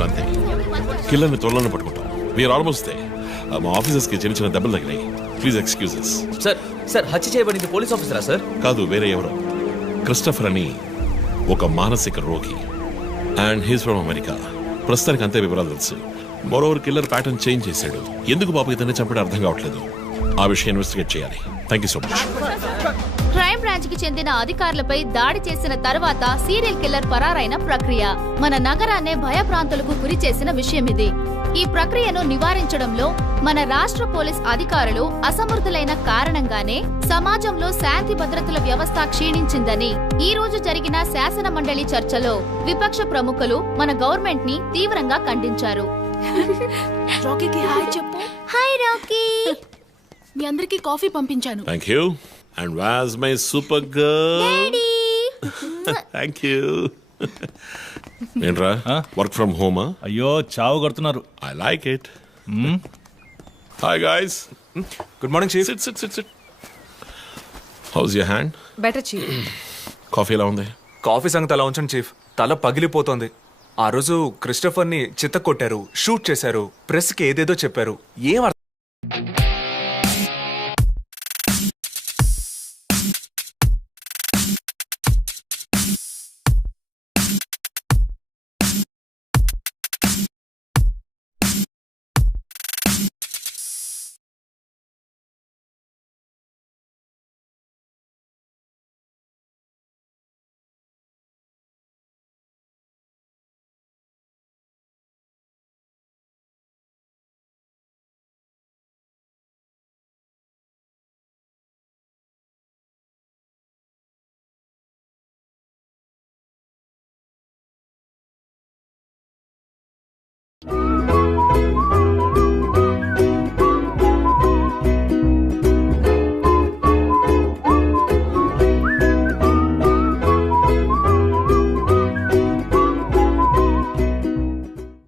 రోజులు అంతే. కిల్లర్ని త్వరలోనే పట్టుకుంటాం. వీఆర్ ఆల్మోస్ట్ మా ఆఫీసర్స్కి చిన్న చిన్న దెబ్బలు తగిలాయి. Please excuses. సార్ సార్ హత్య చేయబడింది పోలీస్ ఆఫీసరా సార్? కాదు, వేరే ఎవరో. క్రిస్టఫర్ అని ఒక మానసిక రోగి. And he's from America. ప్రస్తుతానికి అంతే వివరాలు తెలుసు. మరోవర్ కిల్లర్ ప్యాటర్న్ చేంజ్ చేశాడు. ఎందుకు పాప ఇతన్ని చంపడం అర్థం కావట్లేదు. ఆ విషయం ఇన్వెస్టిగేట్ చేయాలి. Thank you so much. Crime branch కి చెందిన అధికారులపై దాడి చేసిన తర్వాత సీరియల్ కిల్లర్ పరారైన ప్రక్రియ మన నగరాన్నే భయభ్రాంతులకు గురి చేసిన విషయం ఇది. ఈ ప్రక్రియను నివారించడంలో మన రాష్ట్ర పోలీస్ అధికారులు అసమర్థులైన కారణంగానే సమాజంలో శాంతి భద్రతల వ్యవస్థ క్షీణించిందని ఈ రోజు జరిగిన శాసన మండలి చర్చలో విపక్ష ప్రముఖులు మన గవర్నమెంట్ ని తీవ్రంగా ఖండించారు. రాకీకి హాయ్ చెప్పు. Hi Rocky. మీ అందరికి కాఫీ పంపించాను. Thank you. And was my super girl. Thank you. ఏంట్రా వర్క్ ఫ్రమ్ హోమా? అయ్యో చావు కొడుతున్నారు. I like it. Hi guys. Good morning chief. Sit sit sit sit. How's your hand? Better chief. Coffee ఎలా ఉంది? కాఫీ సంగతి అలా ఉంచండి చీఫ్. తల పగిలిపోతోంది. ఆ రోజు క్రిస్టఫర్ని చిత్త కొట్టారు, షూట్ చేశారు, ప్రెస్కి ఏదేదో చెప్పారు. ఏం